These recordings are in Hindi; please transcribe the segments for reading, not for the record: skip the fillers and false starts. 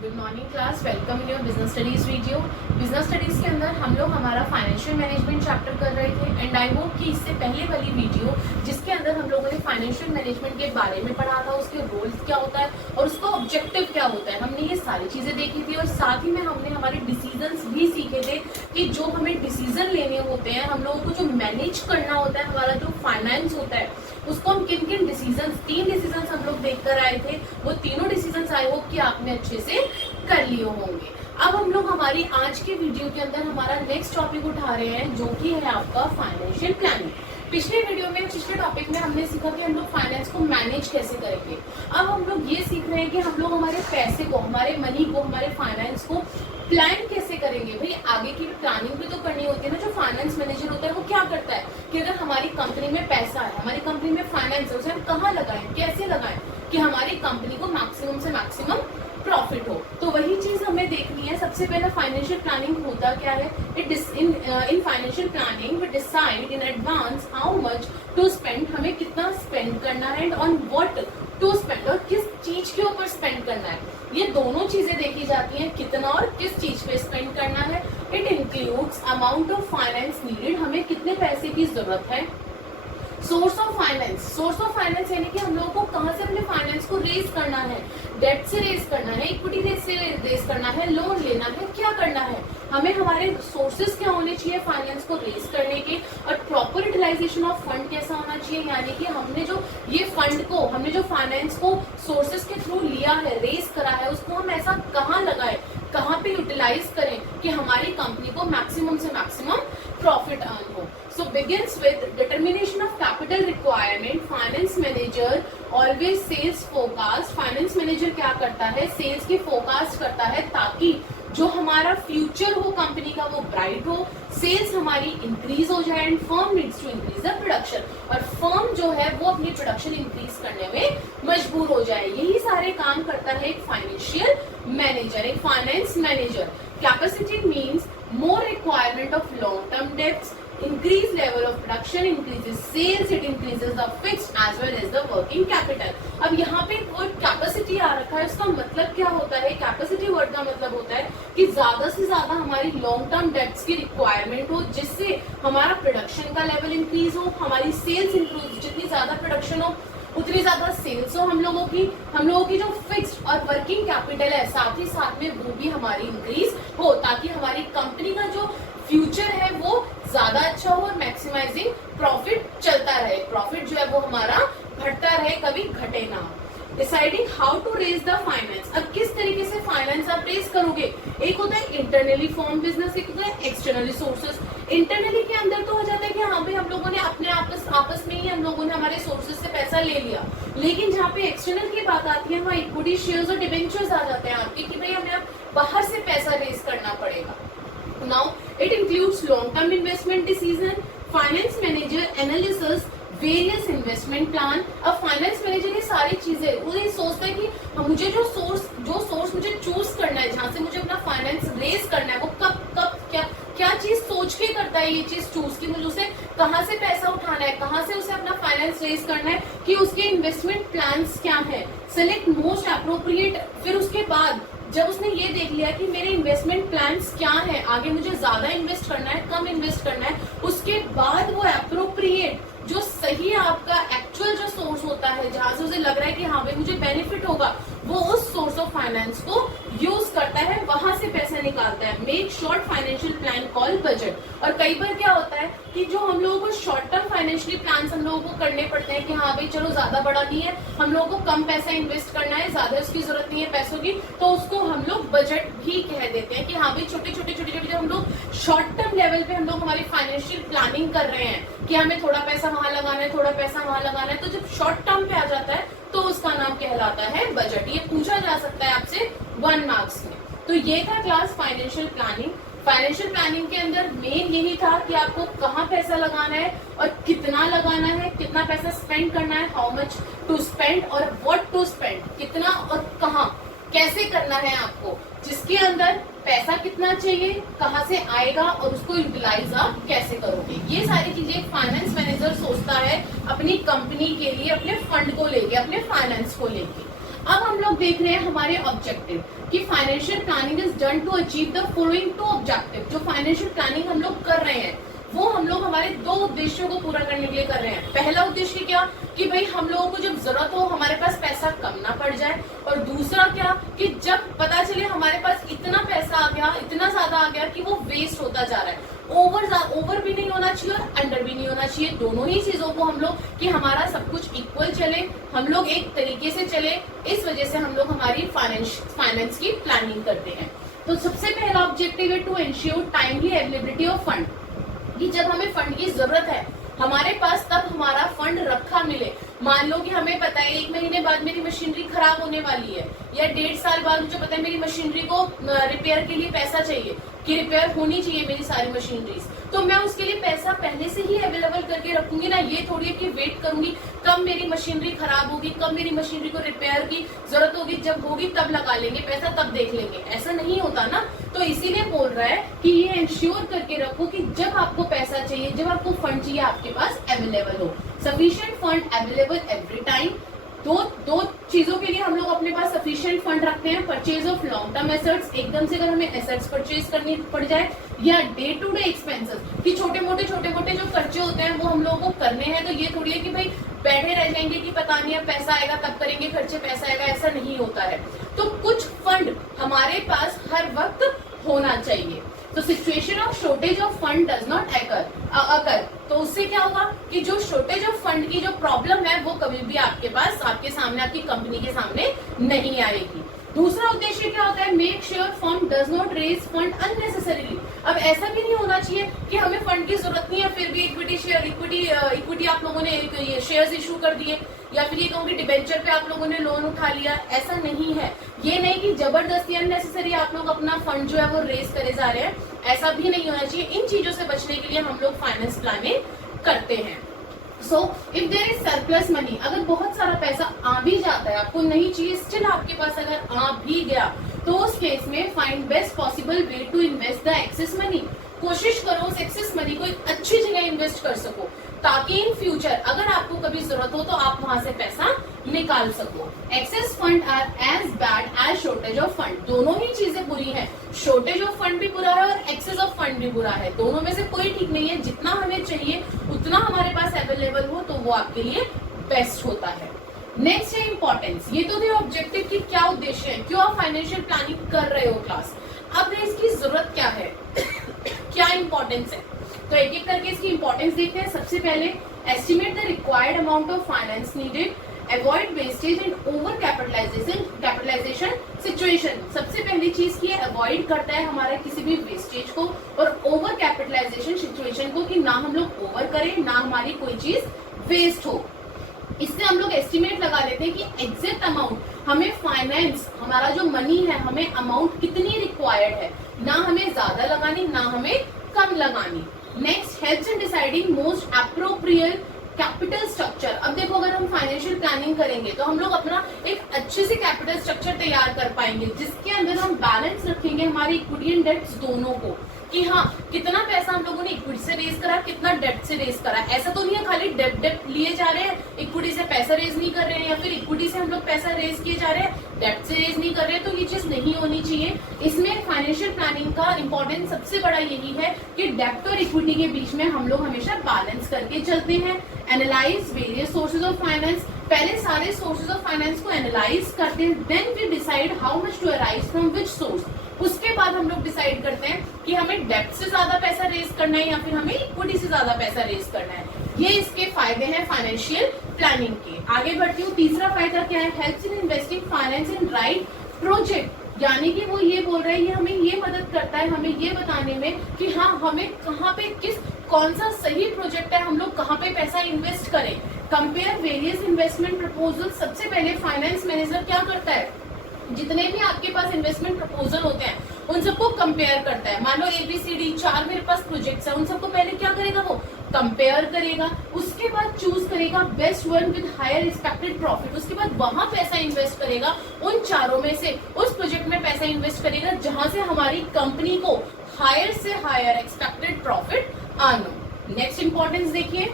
Good morning class, welcome in your business studies video. Business studies के अंदर हम लोग हमारा फाइनेंशियल मैनेजमेंट चैप्टर कर रहे थे एंड आई होप कि इससे पहले वाली वीडियो जिसके अंदर हम लोगों ने फाइनेंशियल मैनेजमेंट के बारे में पढ़ा था, उसके रोल्स क्या होता है और उसका ऑब्जेक्टिव क्या होता है, हमने ये सारी चीजें देखी थी। और साथ ही में हमने हमारे डिसीजंस भी सीखे थे कि जो हमें डिसीजन लेने होते हैं, हम लोगों को जो मैनेज करना होता है, हमारा जो फाइनेंस होता है, उसको हम किन किन डिसीजंस, 3 डिसीजंस हम लोग देख कर आए थे। वो तीनों डिसीजंस आई होप कि आपने अच्छे से कर लिए होंगे। अब हम लोग हमारी आज के वीडियो के अंदर हमारा नेक्स्ट टॉपिक उठा रहे हैं, जो कि है आपका फाइनेंशियल प्लानिंग। पिछले टॉपिक में हमने सीखा कि हम लोग फाइनेंस को मैनेज कैसे करेंगे। अब हम लोग ये सीख रहे हैं कि हम लोग हमारे पैसे को, हमारे मनी को, हमारे फाइनेंस को प्लान कैसे करेंगे। भाई आगे की प्लानिंग भी तो करनी होती है ना। जो फाइनेंस मैनेजर होता है वो क्या करता है कि अगर हमारी कंपनी में पैसा है, हमारी कंपनी में फाइनेंस है, उसे हम कहाँ लगाएं, कैसे लगाएं कि हमारी कंपनी को मैक्सिमम से मैक्सिमम प्रॉफिट हो। तो वही चीज हमें देखनी है। सबसे पहले फाइनेंशियल प्लानिंग होता क्या है। In financial planning we decide in advance how much to spend, हमें कितना स्पेंड करना है, and on what to spend, और किस चीज के ऊपर स्पेंड करना है। ये दोनों चीजें देखी जाती हैं, कितना और किस चीज पे स्पेंड करना है। It includes amount of finance needed, हमें कितने पैसे की जरूरत है। सोर्स ऑफ फाइनेंस यानी कि हम लोगों को कहां से अपने फाइनेंस को रेज करना है। डेट से रेज करना है, इक्विटी से रेज करना है, लोन लेना है, क्या करना है। हमें हमारे सोर्सेज क्या होने चाहिए फाइनेंस को रेज करने के, और प्रॉपर यूटिलाइजेशन ऑफ फंड कैसा होना चाहिए। यानी कि हमने जो ये फंड को, हमने जो फाइनेंस को सोर्सेज के थ्रू लिया है, रेज करा है, उसको हम ऐसा कहाँ लगाए, कहाँ पे यूटिलाइज करें कि हमारी कंपनी को मैक्सिमम से मैक्सिमम प्रॉफिट अर्न हो। So begins with determination of capital requirement. Finance manager always sales forecast. Finance manager क्या करता है, सेल्स की फोरकास्ट करता है ताकि जो हमारा फ्यूचर हो कंपनी का वो ब्राइट हो, सेल्स हमारी इंक्रीज हो जाए, and firm needs to increase the production, और फर्म जो है वो अपनी प्रोडक्शन इंक्रीज करने में मजबूर हो जाए। यही सारे काम करता है एक फाइनेंशियल मैनेजर, एक finance manager. Capacity means more requirement of long-term debts, increase level of production, increases sales, it increases the fixed as well as the working capital. अब यहाँ पे वर्ड कैपेसिटी आ रखा है, इसका मतलब क्या होता है। कैपेसिटी वर्ड का मतलब होता है कि ज्यादा से ज्यादा हमारी लॉन्ग टर्म डेब्ट्स की रिक्वायरमेंट हो, जिससे हमारा प्रोडक्शन का लेवल इंक्रीज हो, हमारी सेल्स इंक्रीज, जितनी ज्यादा प्रोडक्शन हो उतनी ज्यादा सेल्स हो हम लोगों की जो फिक्स्ड और वर्किंग कैपिटल है साथ ही साथ में वो भी हमारी इंक्रीज हो, ताकि हमारी कंपनी का जो फ्यूचर है वो ज्यादा अच्छा हो और मैक्सिमाइजिंग प्रॉफिट चलता रहे। प्रॉफिट जो है वो हमारा बढ़ता रहे, कभी घटे ना। Deciding how to raise the finance, अब किस तरीके से फाइनेंस आप रेज करोगे। एक होता है इंटरनली फॉर्म बिजनेस, एक होता है एक्सटर्नली सोर्सेस। इंटरनली के अंदर तो हो जाता है कि हाँ भाई हम लोगों ने अपने आपस में ही हम लोगों ने हमारे सोर्सेज से पैसा ले लिया, लेकिन जहाँ पे एक्सटर्नल की बात आती है वहाँ इक्विटी शेयर्स और डिबेंचर्स आ जाते हैं आपके, कि भाई हमें बाहर से पैसा रेज करना पड़ेगा। Now it includes long term investment decision, finance manager analysis various investment plan. अब फाइनेंस मैनेजर ये सारी चीजें वो ये सोचता है कि मुझे जो सोर्स मुझे चूज करना है, जहां से मुझे अपना फाइनेंस रेज करना है, वो कब क्या चीज सोच के करता है ये चीज चूज, कि मुझे उसे कहाँ से पैसा उठाना है, कहाँ से उसे अपना फाइनेंस रेज करना है, कि उसके इन्वेस्टमेंट प्लान्स क्या है। सेलेक्ट मोस्ट अप्रोप्रिएट, फिर उसके बाद जब उसने ये देख लिया कि मेरे इन्वेस्टमेंट प्लान्स क्या है, आगे मुझे ज्यादा इन्वेस्ट करना है, कम इन्वेस्ट करना है, उसके बाद वो अप्रोप्रिएट जो सही आपका एक्चुअल जो सोर्स होता है, जहां से उसे लग रहा है कि हाँ भाई मुझे बेनिफिट होगा, वो उस सोर्स ऑफ फाइनेंस को यूज करता है, वहां से पैसा निकालता है। Make short financial plan call budget. और कई बार क्या होता है कि जो हम लोगों को शॉर्ट टर्म फाइनेंशियल प्लान हम लोगों को करने पड़ते हैं कि हाँ भाई चलो ज्यादा बड़ा नहीं है, हम लोगों को कम पैसा इन्वेस्ट करना है, ज्यादा उसकी जरूरत नहीं है पैसों की, तो उसको हम लोग बजट भी कह देते हैं कि हाँ भाई छोटे छोटे जब हम लोग शॉर्ट टर्म लेवल पे हम लोग हमारी फाइनेंशियल प्लानिंग कर रहे हैं कि हमें थोड़ा पैसा वहां लगाना है, थोड़ा पैसा वहां लगाना है, तो जब शॉर्ट टर्म पे आ जाता है तो उसका नाम कहलाता है बजट। ये पूछा जा सकता है आपसे 1 मार्क्स में। तो ये था class financial planning. Financial planning के अंदर मेन यही था कि आपको कहाँ पैसा लगाना है और कितना लगाना है, कितना पैसा स्पेंड करना है, हाउ मच टू स्पेंड और व्हाट टू स्पेंड, कितना और कहाँ कैसे करना है आपको, जिसके अंदर पैसा कितना चाहिए, कहाँ से आएगा और उसको यूटिलाइज आप कैसे करोगे। ये सारी चीजें फाइनेंस मैनेजर सोचता है अपनी कंपनी के लिए, अपने फंड को लेके, अपने फाइनेंस को लेके। अब हम लोग देख रहे हैं हमारे ऑब्जेक्टिव कि financial planning is done to achieve the following 2 objective. जो फाइनेंशियल प्लानिंग हम लोग कर रहे हैं वो हम लोग हमारे 2 उद्देश्यों को पूरा करने के लिए कर रहे हैं। पहला उद्देश्य क्या कि भाई हम लोगों को जब जरूरत हो हमारे पास पैसा कम ना पड़ जाए, और दूसरा क्या कि जब पता चले हमारे पास इतना पैसा आ गया, इतना ज्यादा आ गया कि वो वेस्ट होता जा रहा है। ओवर भी नहीं होना चाहिए और अंडर भी नहीं होना चाहिए। दोनों ही चीजों को हम लोग कि हमारा सब कुछ इक्वल चले, हम लोग एक तरीके से चले, इस वजह से हम लोग हमारी फाइनेंस की प्लानिंग करते हैं। तो सबसे पहला ऑब्जेक्टिव है to ensure timely availability of fund, कि जब हमें फंड की जरूरत है हमारे पास तब हमारा फंड रखा मिले। मान लो कि हमें पता है 1 महीने बाद मेरी मशीनरी खराब होने वाली है, या 1.5 साल बाद मुझे पता है मेरी मशीनरी को रिपेयर के लिए पैसा चाहिए कि रिपेयर होनी चाहिए मेरी सारी मशीनरीज, तो मैं उसके लिए पैसा पहले से ही अवेलेबल करके रखूंगी ना। ये थोड़ी है कि वेट करूंगी कब मेरी मशीनरी खराब होगी, कब मेरी मशीनरी को रिपेयर की जरूरत होगी, जब होगी तब लगा लेंगे पैसा, तब देख लेंगे, ऐसा नहीं होता ना। तो इसीलिए बोल रहा है कि ये इंश्योर करके रखो कि जब आपको पैसा चाहिए, जब आपको फंड चाहिए, आपके पास अवेलेबल हो। Sufficient fund available every time. दो चीजों के लिए हम लोग अपने पास सफिशिएंट फंड रखते हैं। Purchase of long term assets, एकदम से अगर हमें एसेट्स परचेज करनी पड़ जाए, या डे टू डे एक्सपेंसेस कि छोटे मोटे जो खर्चे होते हैं वो हम लोगों को करने हैं। तो ये थोड़ी है कि भाई बैठे रह जाएंगे कि पता नहीं अब पैसा आएगा तब करेंगे खर्चे, पैसा आएगा, ऐसा नहीं होता है। तो कुछ फंड हमारे पास हर वक्त होना चाहिए। तो situation of shortage of fund does not occur, तो उससे क्या होगा कि जो शॉर्टेज ऑफ फंड की जो प्रॉब्लम है वो कभी भी आपके पास, आपके सामने, आपकी कंपनी के सामने नहीं आएगी। दूसरा उद्देश्य क्या होता है, make sure firm does not raise fund unnecessarily. अब ऐसा भी नहीं होना चाहिए कि हमें फंड की जरूरत नहीं है फिर भी इक्विटी आप लोगों ने शेयर्स इशू कर दिए, या फिर ये कहूँ कि डिबेंचर पे आप लोगों ने लोन उठा लिया, ऐसा नहीं है। ये नहीं कि जबरदस्ती अननेसेसरी आप लोग अपना फंड जो है वो रेज करे जा रहे हैं, ऐसा भी नहीं होना चाहिए। इन चीजों से बचने के लिए हम लोग फाइनेंस प्लानिंग करते हैं। So if there is surplus money, अगर बहुत सारा पैसा आ भी जाता है, आपको नहीं चाहिए, स्टिल आपके पास अगर आ भी गया, तो उस केस में find best possible way to invest the excess money. कोशिश करो उस एक्सेस मनी को एक अच्छी जगह इन्वेस्ट कर सको, ताकि इन फ्यूचर अगर आपको कभी जरूरत हो तो आप वहां से पैसा निकाल सको। Excess fund are as bad as shortage of fund, दोनों ही चीजें बुरी हैं। शॉर्टेज ऑफ फंड भी बुरा है और एक्सेस ऑफ फंड भी बुरा है, दोनों में से कोई ठीक नहीं है। जितना हमें चाहिए उतना हमारे पास अवेलेबल हो तो वो आपके लिए बेस्ट होता है। नेक्स्ट है इंपॉर्टेंस। ये तो थे ऑब्जेक्टिव की क्या उद्देश्य है, क्यों आप फाइनेंशियल प्लानिंग कर रहे हो क्लास। अब इसकी जरूरत क्या है क्या इंपॉर्टेंस है, तो एक एक करके इसकी इंपॉर्टेंस देखते हैं। सबसे पहले estimate the required amount of finance needed, avoid wastage and over capitalisation situation. सबसे पहली चीज की अवॉइड करता है हमारा किसी भी वेस्टेज को और ओवर कैपिटलाइजेशन सिचुएशन को, कि ना हम लोग ओवर करें ना हमारी कोई चीज वेस्ट हो। इससे हम लोग एस्टिमेट लगा लेते हैं कि एग्जैक्ट अमाउंट हमें फाइनेंस, हमारा जो मनी है, हमें अमाउंट कितनी रिक्वायर्ड है, ना हमें ज्यादा लगानी ना हमें कम लगानी। Next helps in deciding most appropriate capital structure. अब देखो अगर हम फाइनेंशियल प्लानिंग करेंगे तो हम लोग अपना एक अच्छे से कैपिटल स्ट्रक्चर तैयार कर पाएंगे, जिसके अंदर हम बैलेंस रखेंगे हमारी इक्विटी एंड डेट्स दोनों को, कि हाँ कितना पैसा हम लोगों ने इक्विटी से रेज करा, कितना डेट से रेज करा। ऐसा तो नहीं है खाली डेट लिए जा रहे हैं, इक्विटी से पैसा रेज नहीं कर रहे हैं, या फिर इक्विटी से हम लोग पैसा रेज किए जा रहे हैं, डेट से रेज नहीं कर रहे हैं, तो ये चीज नहीं होनी चाहिए। इसमें फाइनेंशियल प्लानिंग का इंपॉर्टेंस सबसे बड़ा यही है कि डेट और इक्विटी के बीच में हम लोग हमेशा बैलेंस करके चलते हैं। Analyse various sources of finance, पहले सारे सोर्सेज ऑफ फाइनेंस को एनालाइज करते हैं, then we decide how much to arise from which source. उसके बाद हम लोग डिसाइड करते हैं कि हमें डेब्ट से ज्यादा पैसा रेज करना है या फिर हमें इक्विटी से ज्यादा पैसा रेज करना है। ये इसके फायदे हैं फाइनेंशियल प्लानिंग के। आगे बढ़ती हूँ, तीसरा फायदा क्या है, helps in investing finance in right project. यानी कि वो ये बोल रहे हैं, ये हमें ये मदद करता है हमें ये बताने में कि हाँ हमें कहाँ पे कौन सा सही प्रोजेक्ट है, हम लोग कहाँ पे पैसा इन्वेस्ट करें। Compare various investment proposal. सबसे पहले फाइनेंस मैनेजर क्या करता है, जितने भी आपके पास इन्वेस्टमेंट प्रपोजल होते हैं उन सबको कंपेयर करता है। मान लो ABCD 4 मेरे पास प्रोजेक्ट्स है, उन सबको पहले क्या करेगा, वो कंपेयर करेगा, उसके बाद चूज करेगा best one with higher expected profit. उसके बाद वहां पैसा इन्वेस्ट करेगा, उन चारों में से उस प्रोजेक्ट में पैसा इन्वेस्ट करेगा जहां से हमारी कंपनी को हायर से हायर एक्सपेक्टेड प्रॉफिट आना। नेक्स्ट इंपॉर्टेंस देखिए,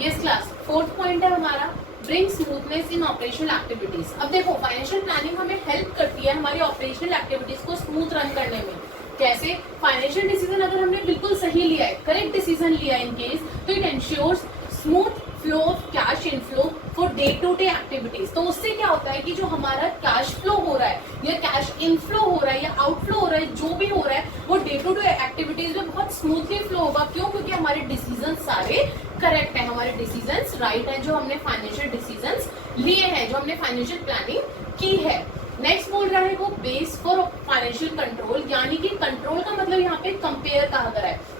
यस क्लास, फोर्थ पॉइंट है हमारा ब्रिंग स्मूथनेस इन ऑपरेशनल एक्टिविटीज। अब देखो फाइनेंशियल प्लानिंग हमें हेल्प करती है हमारी ऑपरेशनल एक्टिविटीज को स्मूथ रन करने में। कैसे? फाइनेंशियल डिसीजन अगर हमने बिल्कुल सही लिया है, करेक्ट डिसीजन लिया है इन केस, तो it ensures smooth flow of cash inflow for day to day activities. तो उससे क्या होता है कि जो हमारा कैश फ्लो हो रहा है या कैश इनफ्लो हो रहा है या आउटफ्लो हो रहा है, जो भी हो रहा है वो डे टू डे एक्टिविटीज में बहुत स्मूथली फ्लो होगा। क्यों? क्योंकि हमारे डिसीजन सारे करेक्ट है, हमारे डिसीजन राइट है, जो हमने फाइनेंशियल डिसीजन लिए हैं, जो हमने फाइनेंशियल प्लानिंग की है। नेक्स्ट बोल रहा है वो बेस फॉर फाइनेंशियल कंट्रोल, यानी कि कंट्रोल का मतलब यहाँ पे कंपेयर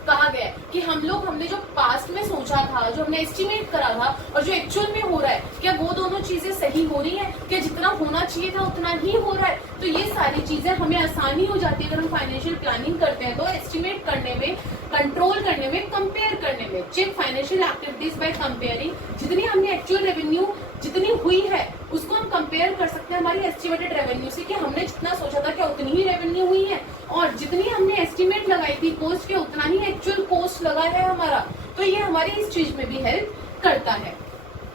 कहा गया है कि हमने जो पास्ट में सोचा था, जो हमने एस्टिमेट करा था और जो एक्चुअल में हो रहा है, क्या वो दोनों चीजें सही हो रही है? क्या जितना होना चाहिए था उतना ही हो रहा है? तो ये सारी चीजें हमें आसानी हो जाती है अगर हम फाइनेंशियल प्लानिंग करते हैं, तो एस्टिमेट करने में, कंट्रोल करने में, कंपेयर करने में। Check financial activities by comparing, जितनी हमने एक्चुअल रेवेन्यू जितनी हुई है उसको हम कंपेयर कर सकते हैं हमारी एस्टिमेटेड रेवेन्यू से कि हमने जितना सोचा था क्या उतनी ही रेवेन्यू हुई है, और जितनी हमने एस्टिमेट लगाई थी कोस्ट के उतना ही एक्चुअल कोस्ट लगा है हमारा। तो ये हमारी इस चीज में भी हेल्प करता है।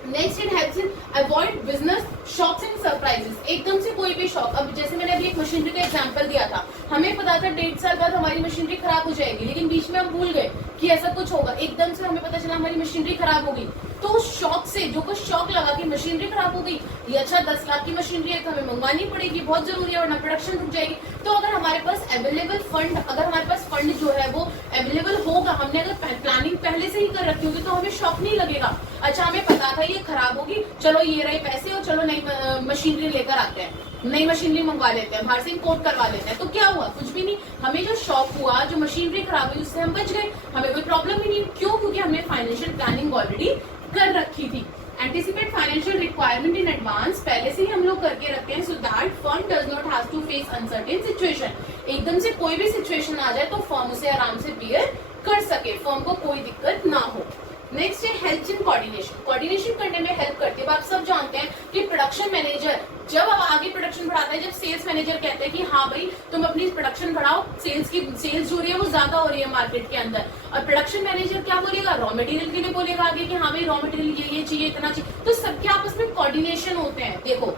Next it helps in avoid business shocks and surprises. एकदम से कोई भी शॉक, अब जैसे मैंने अभी एक मशीनरी का एग्जांपल दिया था, हमें पता था 1.5 साल बाद हमारी मशीनरी खराब हो जाएगी, लेकिन बीच में हम भूल गए कि ऐसा कुछ होगा। एकदम से हमें पता चला हमारी मशीनरी खराब हो गई, तो उस शॉक से जो कुछ शॉक लगा कि मशीनरी खराब हो गई, ये अच्छा 10 लाख की मशीनरी है तो हमें मंगवानी पड़ेगी, बहुत जरूरी है वरना प्रोडक्शन रुक जाएगी। तो अगर हमारे पास अवेलेबल फंड, अगर हमारे पास फंड जो है वो अवेलेबल होगा, हमने अगर प्लानिंग पहले से ही कर रखी होगी, तो हमें शॉक नहीं लगेगा। अच्छा हमें पता था ये खराब होगी, चलो ये रहे पैसे और चलो नई मशीनरी लेकर आते हैं, नई मशीनरी मंगवा लेते हैं, बाहर से इंपोर्ट करवा लेते हैं। तो क्या हुआ? कुछ भी नहीं। हमें जो शॉक हुआ, जो मशीनरी खराब हुई, उससे हम बच गए, हमें कोई प्रॉब्लम ही नहीं। क्यों? क्योंकि हमने फाइनेंशियल प्लानिंग ऑलरेडी कर रखी थी। Anticipate financial requirement in advance, पहले से ही हम लोग करके रखते हैं, so that firm does not have to face uncertain situation. एकदम से कोई भी सिचुएशन आ जाए तो फर्म उसे आराम से बियर कर सके, फर्म को कोई दिक्कत ना हो। नेक्स्ट है हेल्प इन कोऑर्डिनेशन। कोऑर्डिनेशन करने में हेल्प करती है। आप सब जानते हैं कि प्रोडक्शन मैनेजर जब आगे प्रोडक्शन बढ़ाता है, जब सेल्स मैनेजर कहते हैं कि हाँ भाई तुम अपनी प्रोडक्शन बढ़ाओ, सेल्स जो रही है वो ज्यादा हो रही है मार्केट के अंदर, और प्रोडक्शन मैनेजर क्या बोलेगा? रॉ मटेरियल के लिए बोलेगा आगे कि हाँ भाई रॉ मटेरियल ये चाहिए, इतना चाहिए। तो सबके आपस में कोऑर्डिनेशन होते हैं। देखो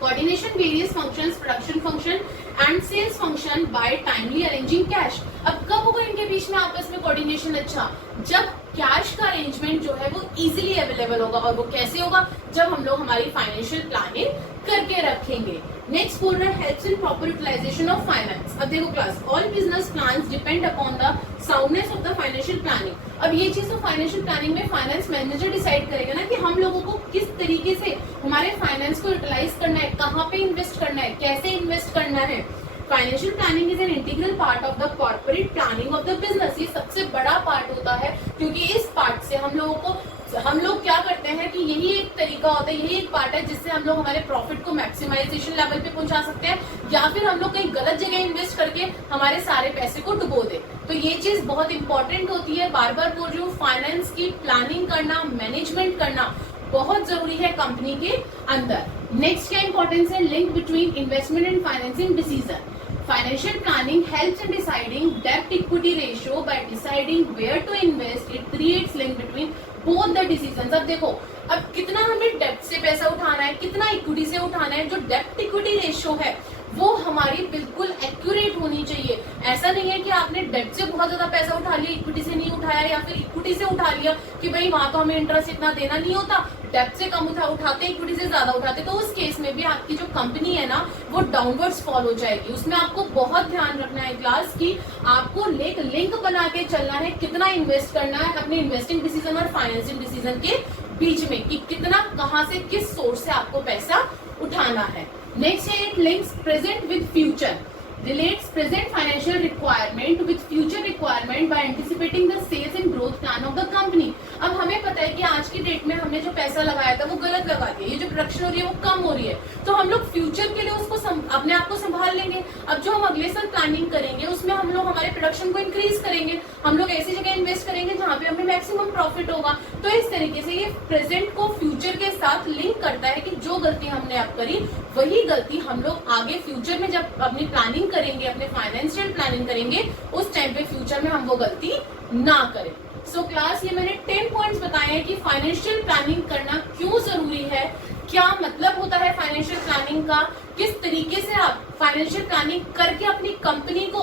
coordination various functions, production function and sales function by timely arranging cash. अब कब होगा इनके बीच में आपस में कोऑर्डिनेशन? अच्छा, जब कैश का अरेंजमेंट जो है वो इजीली अवेलेबल होगा। और वो कैसे होगा? जब हम लोग हमारी फाइनेंशियल प्लानिंग करके रखेंगे। नेक्स्ट बोल रहा है helps in proper utilisation of finance. अब देखो class, all business plans depend upon the soundness of the financial planning. अब ये चीज तो फाइनेंशियल प्लानिंग में फाइनेंस मैनेजर डिसाइड करेगा ना कि हम लोगों को किस तरीके से हमारे फाइनेंस को यूटिलाइज करना है, कहाँ पे इन्वेस्ट करना है, कैसे इन्वेस्ट करना है। Financial planning is an integral part of the corporate planning of the business. ये सबसे बड़ा पार्ट होता है, क्योंकि इस पार्ट से हम लोग क्या करते हैं कि यही एक तरीका होता है, यही एक पार्ट है जिससे हम लोग हमारे प्रॉफिट को मैक्सिमाइजेशन लेवल पे पहुंचा सकते हैं, या फिर हम लोग कहीं गलत जगह इन्वेस्ट करके हमारे सारे पैसे को डुबो दे। तो ये चीज बहुत इंपॉर्टेंट होती है। बार बार बोल रही हूँ, फाइनेंस की प्लानिंग करना, मैनेजमेंट करना बहुत जरूरी है कंपनी के अंदर। नेक्स्ट क्या इंपॉर्टेंस है? Link between investment and financing decision. Financial planning helps in deciding debt equity ratio by deciding where to invest. It creates link between both the decisions. अब देखो, अब कितना हमें डेप्ट से पैसा उठाना है, कितना इक्विटी से उठाना है, जो डेप्ट इक्विटी रेशियो है वो हमारी बिल्कुल एक्यूरेट होनी चाहिए। ऐसा नहीं है कि आपने डेप्ट से बहुत ज्यादा पैसा उठा लिया, इक्विटी से नहीं उठाया, या फिर इक्विटी से उठा लिया कि भाई वहां तो हमें इंटरेस्ट इतना देना नहीं होता, डेप्ट से कम उठाते, इक्विटी से ज्यादा उठाते, तो उस केस में भी आपकी जो कंपनी है ना वो डाउनवर्ड्स फॉल हो जाएगी। उसमें आपको बहुत ध्यान रखना है क्लास की, आपको लिंक बना के चलना है कितना इन्वेस्ट करना है अपने इन्वेस्टिंग डिसीजन और फाइनेंसिंग डिसीजन के बीच में, कि कितना कहाँ से किस सोर्स से आपको पैसा उठाना है। नेक्स्ट है it links present with future, relates present financial requirement with future requirement by anticipating the sales and growth plan of the company। अब हमें पता है कि आज की डेट में हमने जो पैसा लगाया था वो गलत लगा दिया, ये जो प्रोडक्शन हो रही है वो कम हो रही है, तो हम लोग फ्यूचर के लिए उसको अपने आप को संभाल लेंगे। अब जो हम अगले साल प्लानिंग करेंगे उसमें हम लोग हमारे प्रोडक्शन को इंक्रीज करेंगे, हम लोग ऐसी जगह इन्वेस्ट करेंगे जहाँ पे हमें मैक्सिमम प्रॉफिट होगा। तो इस तरीके से ये प्रेजेंट को फ्यूचर के साथ लिंक करता है कि जो गलती हमने अब करी वही गलती हम लोग आगे फ्यूचर में जब अपनी प्लानिंग करेंगे, अपने फाइनेंशियल प्लानिंग करेंगे, उस टाइम पे फ्यूचर में हम वो गलती ना करें। सो क्लास ये मैंने 10 पॉइंट्स बताए हैं कि फाइनेंशियल प्लानिंग करना क्यों जरूरी है, क्या मतलब होता है फाइनेंशियल प्लानिंग का, किस तरीके से आप फाइनेंशियल प्लानिंग करके अपनी कंपनी को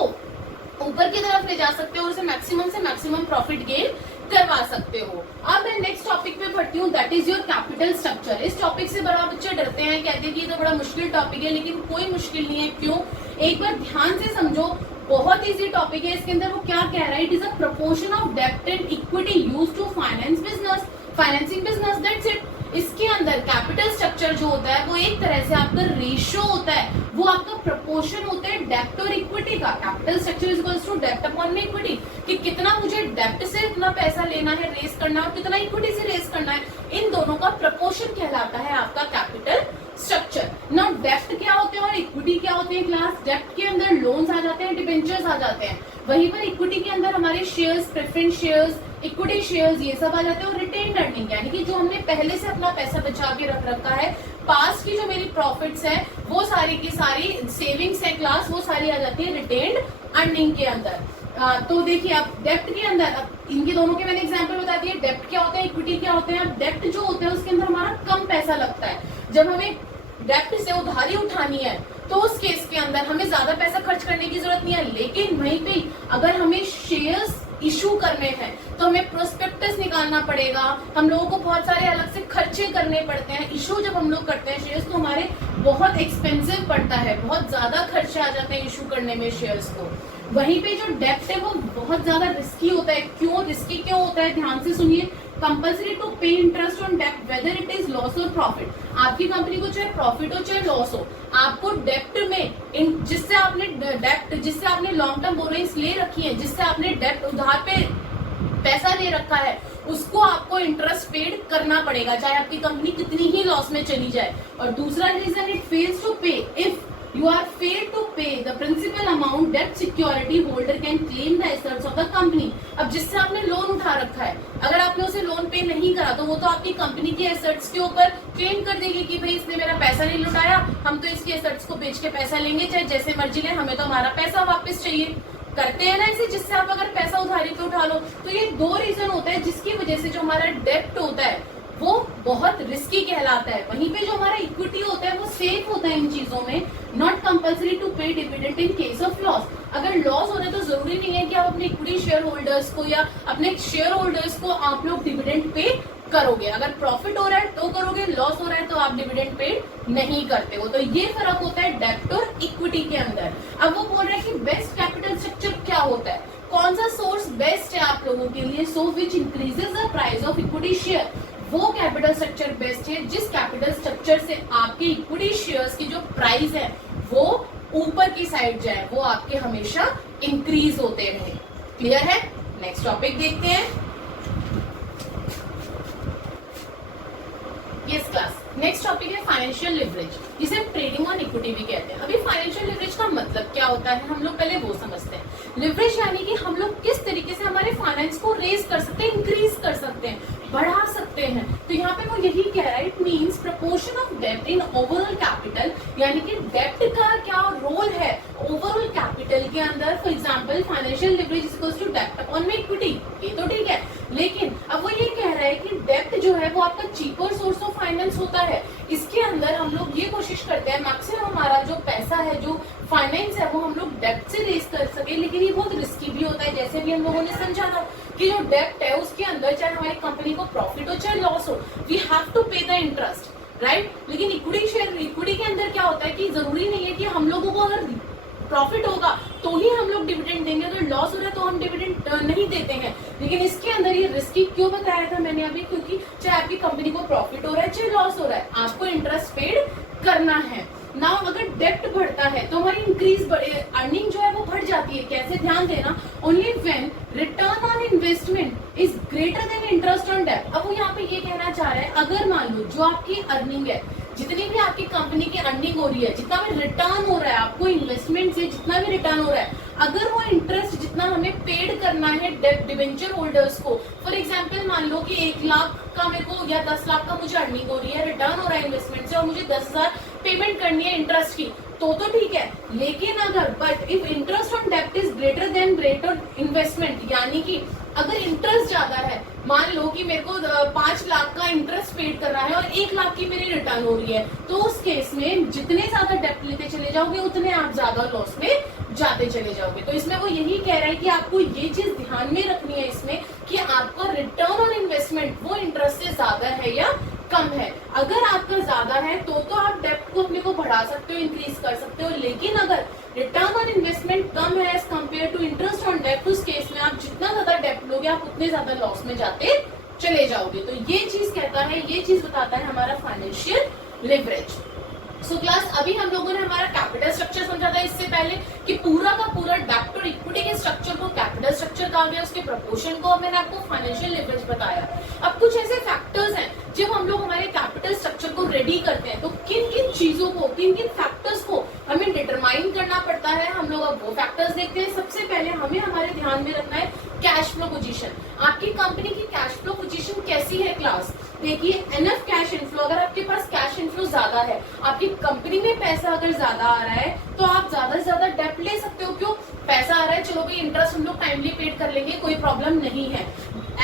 ऊपर की तरफ ले जा सकते हो और उसे मैक्सिमम से मैक्सिमम प्रॉफिट गेन करवा सकते हो। अब मैं नेक्स्ट टॉपिक पे बढ़ती हूँ, that is your capital structure. इस टॉपिक से बड़ा बच्चे डरते हैं, कहते हैं कि ये तो बड़ा मुश्किल टॉपिक है, लेकिन कोई मुश्किल नहीं है। क्यों? एक बार ध्यान से समझो, बहुत इजी टॉपिक है। इसके अंदर वो क्या कह रहा है, it is a proportion of डेब्ट and equity used to finance business, financing business, that's it. इसके अंदर कैपिटल स्ट्रक्चर जो होता है वो एक तरह से आपका रेशियो होता है, वो आपका प्रोपोर्शन होता है डेब्ट और इक्विटी का। Capital structure is equals to डेब्ट अपॉन इक्विटी, कि कितना मुझे डेब्ट से इतना पैसा लेना है, रेस करना है, और कितना इक्विटी से रेस करना है, इन दोनों का प्रोपोर्शन कहलाता है आपका कैपिटल स्ट्रक्चर। नाउ डेब्ट क्या होते हैं और इक्विटी क्या होते हैं क्लास? डेब्ट के अंदर लोन्स आ जाते हैं, डिबेंचर्स आ जाते हैं, वहीं पर इक्विटी के अंदर हमारे shares, preference shares, equity shares, ये सब आ जाते हैं। और रिटेन अर्निंग यानी कि जो हमने पहले से अपना पैसा बचा के रख रखा है, पास्ट की जो मेरी प्रॉफिट्स है वो सारी की सारी सेविंग्स है क्लास, वो सारी आ जाती है रिटेन अर्निंग के अंदर। तो देखिए आप डेब्ट के अंदर, अब इनके दोनों के मैंने एग्जांपल बता दिए, डेब्ट क्या होता है, इक्विटी क्या होते हैं। अब डेब्ट जो होता है उसके अंदर हमारा कम पैसा लगता है। जब हमें डेब्ट से उधारी उठानी है तो उस केस के अंदर हमें ज्यादा पैसा खर्च करने की जरूरत नहीं है, लेकिन वहीं पे अगर हमें शेयर्स इशू करने हैं तो हमें प्रोस्पेक्टस निकालना पड़ेगा, हम लोगों को बहुत सारे अलग से खर्चे करने पड़ते हैं। इशू जब हम लोग करते हैं शेयर्स तो हमारे बहुत एक्सपेंसिव पड़ता है, बहुत ज्यादा खर्चे आ जाते हैं इशू करने में शेयर्स को। वहीं पे जो डेब्ट है वो बहुत ज्यादा रिस्की होता है। क्यों रिस्की क्यों होता है, ध्यान से सुनिए। कंपल्सरी टू पे इंटरेस्ट ऑन डेब्ट वेदर इट इज लॉस और प्रॉफिट। आपकी कंपनी को चाहे प्रॉफिट हो चाहे लॉस हो, आपको डेब्ट में जिससे आपने लॉन्ग टर्म बोरोइंग्स ले रखी है, जिससे आपने डेब्ट उधार पे पैसा ले रखा है, उसको आपको इंटरेस्ट पेड करना पड़ेगा, चाहे आपकी कंपनी कितनी ही लॉस में चली जाए। और दूसरा रीजन, इट फेल्स टू पे if you are failed to pay the principal amount that security holder can claim the assets of the company। अब जिससे आपने लोन उठा रखा है, अगर आपने उसे लोन पे नहीं करा तो वो तो आपकी कंपनी के एसेट्स के ऊपर क्लेम कर देगी कि भाई इसने मेरा पैसा नहीं लुटाया, हम तो इसके एसेट्स को बेच के पैसा लेंगे, चाहे जैसे मर्जी ले, हमें तो हमारा पैसा वापस चाहिए। करते हैं ना इसे, जिससे आप अगर पैसा उधारी पे उठा लो। तो ये दो रीजन होता है जिसकी वजह से जो हमारा डेब्ट होता है वो बहुत रिस्की कहलाता है। वहीं पे जो हमारा इक्विटी होता है वो सेफ होता है इन चीजों में। नॉट कंपल्सरी टू पे dividend in case of loss. अगर लॉस हो रहा है तो जरूरी नहीं है कि आप अपने इक्विटी शेयर होल्डर्स को या अपने शेयर होल्डर्स को आप लोग डिविडेंड पे करोगे। अगर प्रॉफिट हो रहा है तो करोगे, लॉस हो रहा है तो आप डिविडेंड पे नहीं करते हो। तो ये फर्क होता है डेब्ट और इक्विटी के अंदर। अब वो बोल रहा है कि बेस्ट कैपिटल स्ट्रक्चर क्या होता है, कौन सा सोर्स बेस्ट है आप लोगों के लिए। So which increases the price of equity share, वो कैपिटल स्ट्रक्चर बेस्ट है जिस कैपिटल स्ट्रक्चर से आपके इक्विटी शेयर्स की जो प्राइस है वो ऊपर की साइड जाए, वो आपके हमेशा इंक्रीज होते रहे। क्लियर है? नेक्स्ट टॉपिक देखते हैं। यस क्लास, नेक्स्ट टॉपिक है फाइनेंशियल लिवरेज, जिसे हम ट्रेडिंग ऑन इक्विटी भी कहते हैं। अभी फाइनेंशियल लिवरेज का मतलब क्या होता है हम लोग पहले वो समझते हैं। लिवरेज यानी कि हम लोग किस तरीके से हमारे फाइनेंस को रेज कर सकते हैं, इंक्रीज कर सकते हैं, बढ़ा सकते हैं। तो यहाँ पे वो यही कह रहा है, इट मीन्स प्रपोर्शन ऑफ डेब्ट इन ओवरऑल कैपिटल, यानी कि डेब्ट का क्या रोल है ओवरऑल कैपिटल के अंदर। For example financial leverage is equals to डेब्ट अपॉन इक्विटी, ये तो ठीक है, लेकिन अब वो ये कह रहा है कि डेब्ट जो है वो आपका चीपर सोर्स ऑफ फाइनेंस होता है। इसके अंदर हम लोग ये कोशिश करते हैं मैक्सिमम हमारा जो पैसा है, जो फाइनेंस है, वो हम लोग डेब्ट से रेज कर सके, लेकिन ये बहुत रिस्की भी होता है। जैसे भी हम लोगों ने समझा था कि जो डेब्ट है उसके अंदर चाहे हमारी कंपनी को प्रॉफिट हो चाहे लॉस हो, वी हैव टू पे द इंटरेस्ट, राइट। लेकिन इक्विटी के अंदर क्या होता है कि जरूरी नहीं है कि हम लोगों को अगर प्रॉफिट होगा तो ही हम लोग डिविडेंड देंगे, अगर लॉस हो रहा है तो हम डिविडेंड नहीं देते हैं। लेकिन इसके अंदर ये रिस्की क्यों बताया था मैंने अभी, क्योंकि चाहे आपकी कंपनी को प्रॉफिट हो रहा है चाहे लॉस हो रहा है, आपको इंटरेस्ट पेड करना है। नाउ अगर डेब्ट बढ़ता है तो हमारी अर्निंग जो है वो बढ़ जाती है। कैसे? ध्यान देना, only when return on investment is greater than interest on डेब्ट। अब वो यहाँ पे ये कहना चाह रहा है, अगर मान लो जो आपकी अर्निंग है, जितनी भी आपकी कंपनी की अर्निंग हो रही है, जितना भी रिटर्न हो रहा है आपको इन्वेस्टमेंट से, जितना भी रिटर्न हो रहा है, अगर वो इंटरेस्ट जितना हमें पेड करना है डिवेंचर होल्डर्स को, फॉर एग्जांपल मान लो कि 1 लाख का मेरे को या 10 लाख का मुझे अर्निंग हो रही है, रिटर्न हो रहा है इन्वेस्टमेंट से, और मुझे 10,000 पेमेंट करनी है इंटरेस्ट की, तो ठीक है। लेकिन अगर बट इफ इंटरेस्ट ऑन डेब्ट is greater than rate of investment, यानी कि अगर इंटरेस्ट ज्यादा है, मान लो कि मेरे को 5 लाख का इंटरेस्ट पेड कर रहा है और 1 लाख की मेरी रिटर्न हो रही है, तो उस केस में जितने ज्यादा डेप्ट लेते चले जाओगे उतने आप ज्यादा लॉस में जाते चले जाओगे। तो इसमें वो यही कह रहा है कि आपको ये चीज ध्यान में रखनी है इसमें कि आपका रिटर्न ऑन इन्वेस्टमेंट वो इंटरेस्ट से ज्यादा है या कम है। अगर आपका ज्यादा है तो आप डेप्ट को अपने को बढ़ा सकते हो, इंक्रीज कर सकते हो, लेकिन अगर रिटर्न ऑन इन्वेस्टमेंट कम है as compare to interest on डेप्ट, उस केस में आप जितना ज्यादा डेप्ट लोगे आप उतने ज्यादा लॉस में जाते चले जाओगे। तो ये चीज कहता है, ये चीज बताता है हमारा फाइनेंशियल लिवरेज। सो क्लास, अभी हम लोगों ने हमारा कैपिटल स्ट्रक्चर समझा था इससे पहले कि पूरा का पूरा डेब्ट और इक्विटी के स्ट्रक्चर को कैपिटल स्ट्रक्चर कहा गया, उसके प्रोपोर्शन को मैंने आपको फाइनेंशियल लिवरेज बताया। अब कुछ ऐसे फैक्टर्स हैं जब हम लोग हमारे कैपिटल स्ट्रक्चर को रेडी करते हैं तो किन किन चीजों को, किन किन फैक्टर्स को हमें डिटरमाइन करना पड़ता है। हम लोग अब वो फैक्टर्स देखते हैं। सबसे पहले हमें हमारे ध्यान में रखना है कैश फ्लो पोजीशन। आपकी कंपनी की कैश फ्लो पोजीशन कैसी है क्लास? देखिए, एनफ कैश इनफ्लो, अगर आपके पास कैश इनफ्लो ज्यादा है, आपकी कंपनी में पैसा अगर ज्यादा आ रहा है तो आप ज्यादा से ज्यादा डेप्ट ले सकते हो। क्यों? पैसा आ रहा है, चलो भाई इंटरेस्ट हम लोग टाइमली पेड कर लेंगे, कोई प्रॉब्लम नहीं है।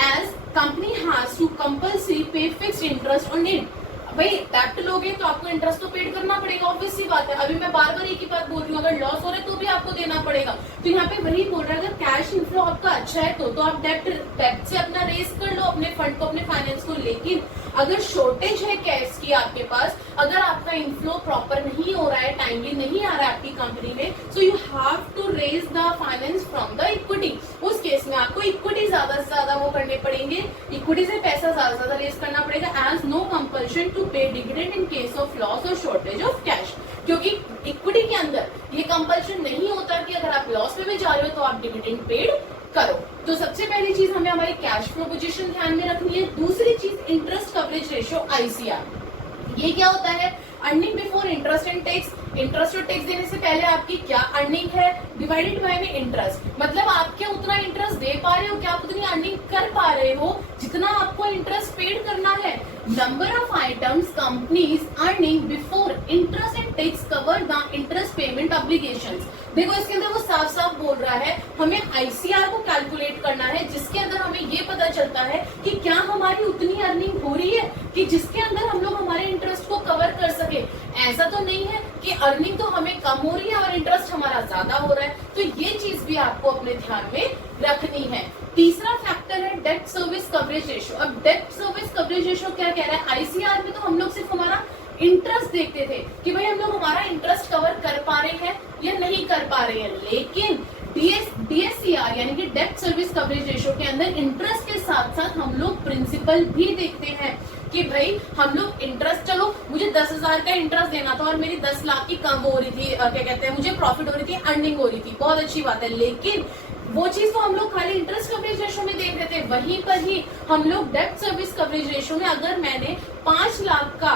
As company has to compulsory pay fixed interest on it. भाई डेप्ट लोगे तो आपको इंटरेस्ट तो पेड करना पड़ेगा, ऑब्वियस सी बात है। अभी मैं बार बार एक ही बात बोल रही हूँ, अगर लॉस हो रहा है तो भी आपको देना पड़ेगा। तो यहाँ पे वही बोल रहा है, अगर कैश इनफ्लो आपका अच्छा है तो आप डेप्ट से अपना रेस कर लो अपने फंड को, अपने फाइनेंस को। लेकिन अगर शॉर्टेज है कैश की आपके पास, अगर आपका इनफ्लो प्रॉपर नहीं हो रहा है, टाइमली नहीं आ रहा है आपकी कंपनी में, so you have to raise the finance from the equity. उस केस में आपको इक्विटी ज्यादा से ज्यादा वो करने पड़ेंगे, इक्विटी से पैसा ज्यादा से ज्यादा रेज करना पड़ेगा। एज नो कंपल्शन टू पे dividend in case of loss और शॉर्टेज ऑफ कैश। क्योंकि इक्विटी के अंदर ये कंपल्शन नहीं होता कि अगर आप लॉस में भी जा रहे हो तो आप डिविडेंड पेड करो। तो सबसे पहली चीज हमें हमारी कैश फ्लो पोजीशन ध्यान में रखनी है। दूसरी चीज इंटरेस्ट कवरेज रेशियो, आईसीआर। ये क्या होता है? Earning before interest and tax. Interest और टैक्स देने से पहले आपकी क्या अर्निंग है डिवाइडेड बाय में इंटरेस्ट। मतलब आप क्या उतना इंटरेस्ट दे पा रहे हो, क्या आप उतनी अर्निंग कर पा रहे हो जितना आपको इंटरेस्ट पेड करना है। Number of items companies earning before interest and tax cover the interest payment obligations. देखो इसके अंदर वो साफ साफ बोल रहा है हमें आईसीआर को कैलकुलेट करना है, जिसके अंदर हमें ये पता चलता है कि क्या हमारी उतनी अर्निंग हो रही है कि जिसके अंदर हम लोग हमारे इंटरेस्ट को कवर कर सके। ऐसा तो नहीं है कि अर्निंग तो हमें कम हो रही है और इंटरेस्ट हमारा ज्यादा हो रहा है। तो ये चीज भी आपको अपने ध्यान में रखनी है। तीसरा फैक्टर है डेब्ट सर्विस कवरेज रेशियो। अब डेब्ट सर्विस कवरेज रेशियो क्या कह रहा है? आईसीआर में तो हम लोग सिर्फ हमारा इंटरेस्ट देखते थे कि भाई हम लोग हमारा इंटरेस्ट कवर कर पा रहे हैं या नहीं कर पा रहे हैं, लेकिन डीएससीआर यानी कि डेब्ट सर्विस कवरेज रेशियो के अंदर इंटरेस्ट के साथ साथ हम लोग प्रिंसिपल भी देखते हैं कि भाई हम लोग इंटरेस्ट, चलो मुझे 10,000 का इंटरेस्ट देना था और मेरी 10 लाख की कम हो रही थी, क्या कहते हैं, मुझे प्रॉफिट हो रही थी, अर्निंग हो रही थी, बहुत अच्छी बात है। लेकिन वो चीज तो हम लोग खाली इंटरेस्ट कवरेज रेशियो में देख रहे थे। वहीं पर ही हम लोग डेब्ट सर्विस कवरेज रेशियो में अगर मैंने 5 लाख का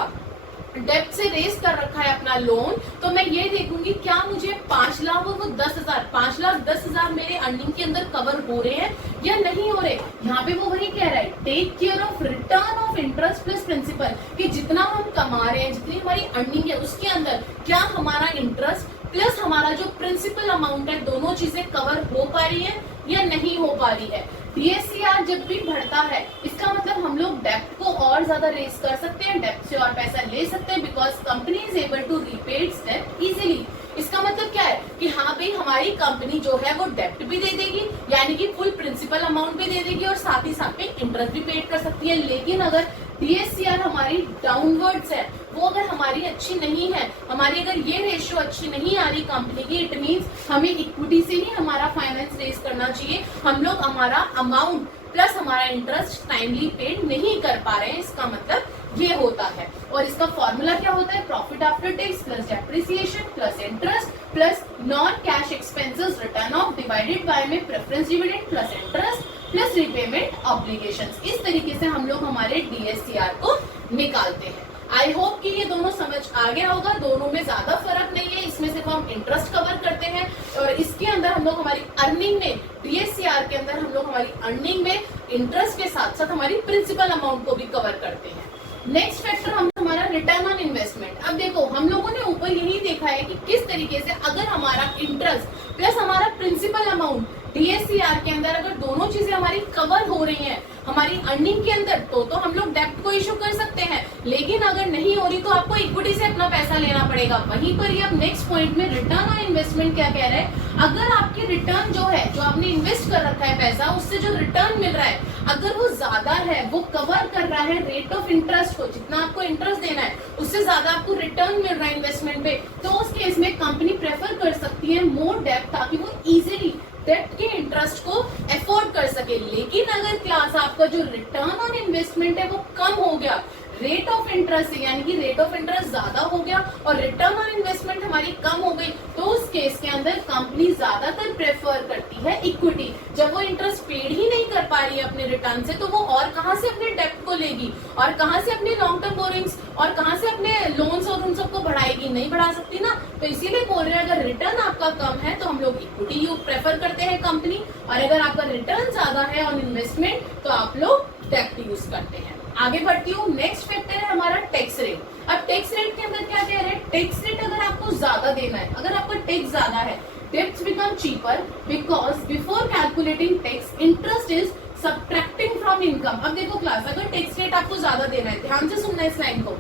डेब्ट से रेस कर रखा है अपना लोन, तो मैं ये देखूंगी क्या मुझे 5 लाख और वो 10,000, 5 लाख 10,000 मेरे अर्निंग के अंदर कवर हो रहे हैं या नहीं हो रहे। यहाँ पे वो वही कह रहा है take care of return of interest plus principal, कि जितना हम कमा रहे हैं, जितनी हमारी अर्निंग है उसके अंदर क्या हमारा इंटरेस्ट प्लस हमारा जो प्रिंसिपल अमाउंट है दोनों चीजें कवर हो पा रही है या नहीं हो पा रही है। डीएससीआर जब भी बढ़ता है इसका मतलब हम लोग डेब्ट को और ज्यादा रेस कर सकते हैं, डेब्ट से और पैसा ले सकते हैं, because company is able to repay its डेब्ट इजीली। इसका मतलब क्या है कि हाँ भाई हमारी कंपनी जो है वो डेब्ट भी दे देगी, यानी कि फुल प्रिंसिपल अमाउंट भी दे देगी और साथ ही साथ में इंटरेस्ट भी पेड कर सकती है। लेकिन अगर डीएससीआर हमारी डाउनवर्ड्स है, वो अगर हमारी अच्छी नहीं है, हमारी अगर ये रेशियो अच्छी नहीं आ रही कंपनी की, इट मीन्स हमें इक्विटी से ही हमारा फाइनेंस रेस करना चाहिए। हम लोग हमारा अमाउंट प्लस हमारा इंटरेस्ट टाइमली पेड नहीं कर पा रहे हैं, इसका मतलब ये होता है। और इसका फॉर्मूला क्या होता है? Profit after tax plus depreciation plus interest plus non cash expenses return of divided by में preference dividend plus interest plus repayment obligations. इस तरीके से हम लोग हमारे डीएससीआर को निकालते हैं। आई होप कि ये दोनों समझ आ गया होगा। दोनों में ज्यादा फर्क नहीं है, इसमें सिर्फ हम इंटरेस्ट कवर करते हैं और इसके अंदर हम लोग हमारी अर्निंग में, डीएससीआर के अंदर हम लोग हमारी अर्निंग में इंटरेस्ट के साथ साथ हमारी प्रिंसिपल अमाउंट को भी कवर करते हैं। नेक्स्ट फैक्टर हमारा रिटर्न ऑन इन्वेस्टमेंट। अब देखो हम लोगों ने ऊपर यही देखा है कि किस तरीके से अगर हमारा इंटरेस्ट प्लस हमारा प्रिंसिपल अमाउंट DSCR के अंदर अगर दोनों चीजें हमारी कवर हो रही हैं हमारी अर्निंग के अंदर तो हम लोग डेप्ट को इशू कर सकते हैं, लेकिन अगर नहीं हो रही तो आपको इक्विटी से अपना पैसा लेना पड़ेगा। वहीं पर ये अब नेक्स्ट पॉइंट में रिटर्न ऑन इन्वेस्टमेंट क्या कह रहा है, अगर आपकी रिटर्न जो है जो आपने इन्वेस्ट कर रखा है पैसा उससे जो रिटर्न मिल रहा है अगर वो ज्यादा है, वो कवर कर रहा है रेट ऑफ इंटरेस्ट को, जितना आपको इंटरेस्ट देना है उससे ज्यादा आपको रिटर्न मिल रहा है इन्वेस्टमेंट पे, तो उस केस में कंपनी प्रेफर कर सकती है मोर डेप्ट ताकि वो इजीली डेप्ट के इंटरेस्ट को अफोर्ड कर सके। लेकिन अगर क्लास आपका जो रिटर्न ऑन इन्वेस्टमेंट है वो कम हो गया रेट ऑफ इंटरेस्ट से, यानी कि रेट ऑफ इंटरेस्ट ज्यादा हो गया और रिटर्न ऑन इन्वेस्टमेंट हमारी कम हो गई, तो उस केस के अंदर कंपनी ज्यादातर प्रेफर करती है इक्विटी। जब वो इंटरेस्ट पेड ही नहीं कर पा रही है अपने रिटर्न से, तो वो और कहां से अपने डेप्ट को लेगी और कहां से अपने लॉन्ग टर्म बोरिंग्स और कहां से अपने लोन्स और उन सबको बढ़ाएगी, नहीं बढ़ा सकती ना। तो इसीलिए बोल रहे हैं अगर रिटर्न आपका कम है तो हम लोग इक्विटी प्रेफर करते हैं कंपनी, और अगर आपका रिटर्न ज्यादा है ऑन इन्वेस्टमेंट तो आप लोग डेप्ट यूज करते हैं। आगे बढ़ती हूँ, नेक्स्ट फैक्टर है हमारा टैक्स रेट। अब टैक्स रेट के अंदर क्या कह रहे हैं, टैक्स रेट अगर आपको ज्यादा देना है, अगर आपका टैक्स ज्यादा है, debts become cheaper because before calculating tax interest is subtracting from income. अब देखो क्लास, अगर टैक्स रेट आपको ज्यादा देना है, ध्यान से सुनना इस लाइन को,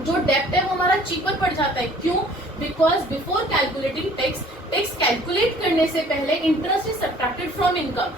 जो डेब्ट है वो हमारा चीपर पड़ जाता है। क्यों? Because before calculating tax, tax calculate करने से पहले interest is subtracted from income.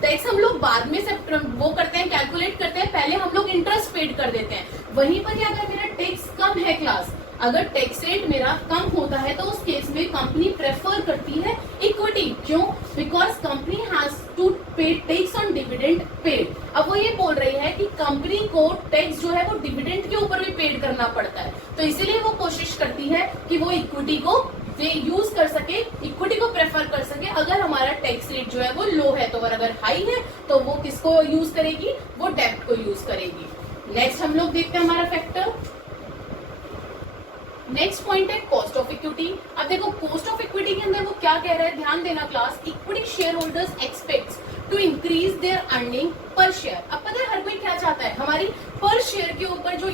Tax हम लोग बाद में से वो करते हैं, कैलकुलेट करते हैं, पहले हम लोग इंटरेस्ट पेड कर देते हैं। वहीं पर अगर मेरा टैक्स कम है क्लास, अगर टैक्स रेट मेरा कम होता है तो उस केस में कंपनी प्रेफर करती है इक्विटी। क्यों? बिकॉज कंपनी हैज टू पे टैक्स ऑन डिविडेंड पेड। अब वो ये बोल रही है कि कंपनी को टैक्स जो है वो डिविडेंड के ऊपर भी पेड करना पड़ता है, तो इसीलिए वो कोशिश करती है कि वो इक्विटी को यूज कर सके, इक्विटी को प्रेफर कर सके। अगर हमारा टैक्स रेट जो है वो लो है तो, अगर हाई है तो वो किसको यूज करेगी, वो डेब्ट को यूज करेगी। नेक्स्ट हम लोग देखते हैं हमारा फैक्टर, नेक्स्ट पॉइंट है कॉस्ट ऑफ इक्विटी। अब देखो कॉस्ट ऑफ इक्विटी के अंदर वो क्या कह रहा है, ध्यान देना class, equity share holders expects to increase their earning per share. अब पता है हर कोई क्या चाहता है, हमारी पर शेयर के ऊपर जो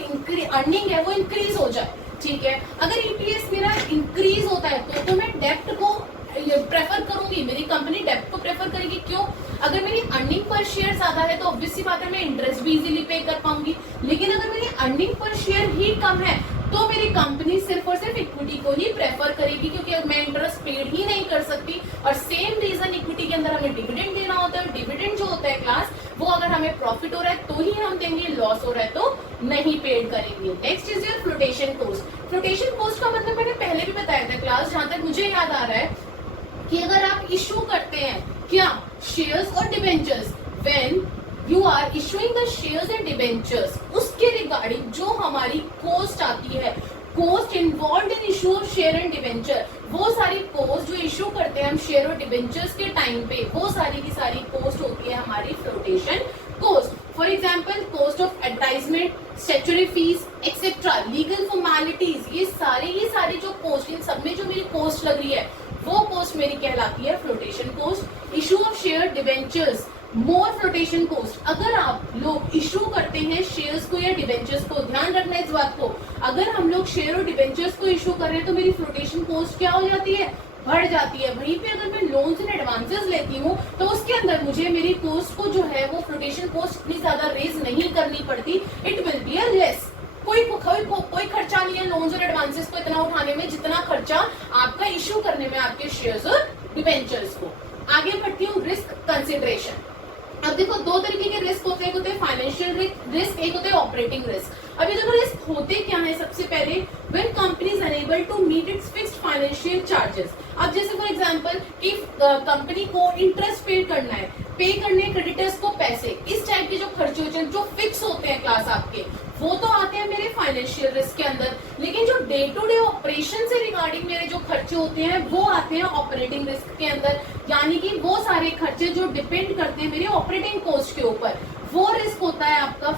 अर्निंग है वो इंक्रीज हो जाए। ठीक है, अगर ईपीएस मेरा इंक्रीज होता है तो मैं डेब्ट को प्रेफर करूंगी, मेरी कंपनी डेब्ट को प्रेफर करेगी। क्यों? अगर मेरी अर्निंग पर शेयर ज्यादा है तो ऑब्वियस सी बात है मैं इंटरेस्ट भी इजीली पे कर पाऊंगी। लेकिन अगर मेरी अर्निंग पर शेयर ही कम है तो मेरी कंपनी सिर्फ और सिर्फ इक्विटी को ही प्रेफर करेगी, क्योंकि मैं इंटरेस्ट पेड ही नहीं कर सकती। और सेम रीजन इक्विटी के अंदर हमें डिविडेंड देना होता है, डिविडेंड जो होता है क्लास वो अगर हमें प्रॉफिट हो रहा है तो ही हम देंगे, लॉस हो रहा है तो नहीं पेड करेंगे। Next is your flotation cost. Flotation cost का मतलब मैंने पहले भी बताया था क्लास, जहां तक मुझे याद आ रहा है कि अगर आप इशू करते हैं क्या शेयर्स और debentures, when you are issuing the shares and debentures, उसके रिगार्डिंग जो हमारी कॉस्ट आती है, cost involve in issue of share and debenture, वो सारी कॉस्ट जो इशू करते हैं हम शेयर और डिबेंचर्स के टाइम पे, वो सारी की सारी कॉस्ट होती है हमारी flotation cost. For example cost of advertisement, statutory fees etcetera, legal formalities, ये सारी जो कॉस्ट, इन सब में जो मेरी कॉस्ट लग रही है वो कॉस्ट मेरी कहलाती है flotation cost. Issue of share debentures, more flotation cost. अगर आप लोग इशू करते हैं शेयर्स को या डिबेंचर्स को, ध्यान रखना इस बात को, अगर हम लोग शेयर और डिबेंचर्स को इशू कर रहे हैं तो मेरी फ्लोटेशन कॉस्ट क्या हो जाती है, बढ़ जाती है। वहीं पे अगर मैं लोन्स एंड एडवांसेस लेती हूँ तो उसके अंदर मुझे मेरी कॉस्ट को जो है वो फ्लोटेशन कॉस्ट इतनी ज्यादा रेज नहीं करनी पड़ती, it will be a less. कोई खर्चा नहीं है लोन्स और एडवांसेस को इतना उठाने में जितना खर्चा आपका इशू करने में आपके शेयर्स और डिबेंचर्स को। आगे बढ़ती हूँ रिस्क कंसिडरेशन। अब देखो दो तरीके के रिस्क होते हैं, एक होते हैं फाइनेंशियल रिस्क, एक होते हैं ऑपरेटिंग रिस्क। अभी देखो रिस्क होते क्या है, सबसे पहले when company is unable to meet its fixed financial charges. अब जैसे फॉर एग्जांपल कि कंपनी को इंटरेस्ट पे करना है, पे करने क्रेडिटर्स को पैसे, इस टाइप के जो खर्चे होते हैं जो फिक्स होते हैं क्लास आपके, वो तो आते हैं मेरे फाइनेंशियल रिस्क के अंदर। लेकिन जो डे टू डे ऑपरेशन से रिगार्डिंग मेरे जो खर्चे होते हैं वो आते हैं ऑपरेटिंग रिस्क के अंदर, यानी कि वो सारे खर्चे जो डिपेंड करते हैं मेरे ऑपरेटिंग कॉस्ट के ऊपर, वो रिस्क होता है आपका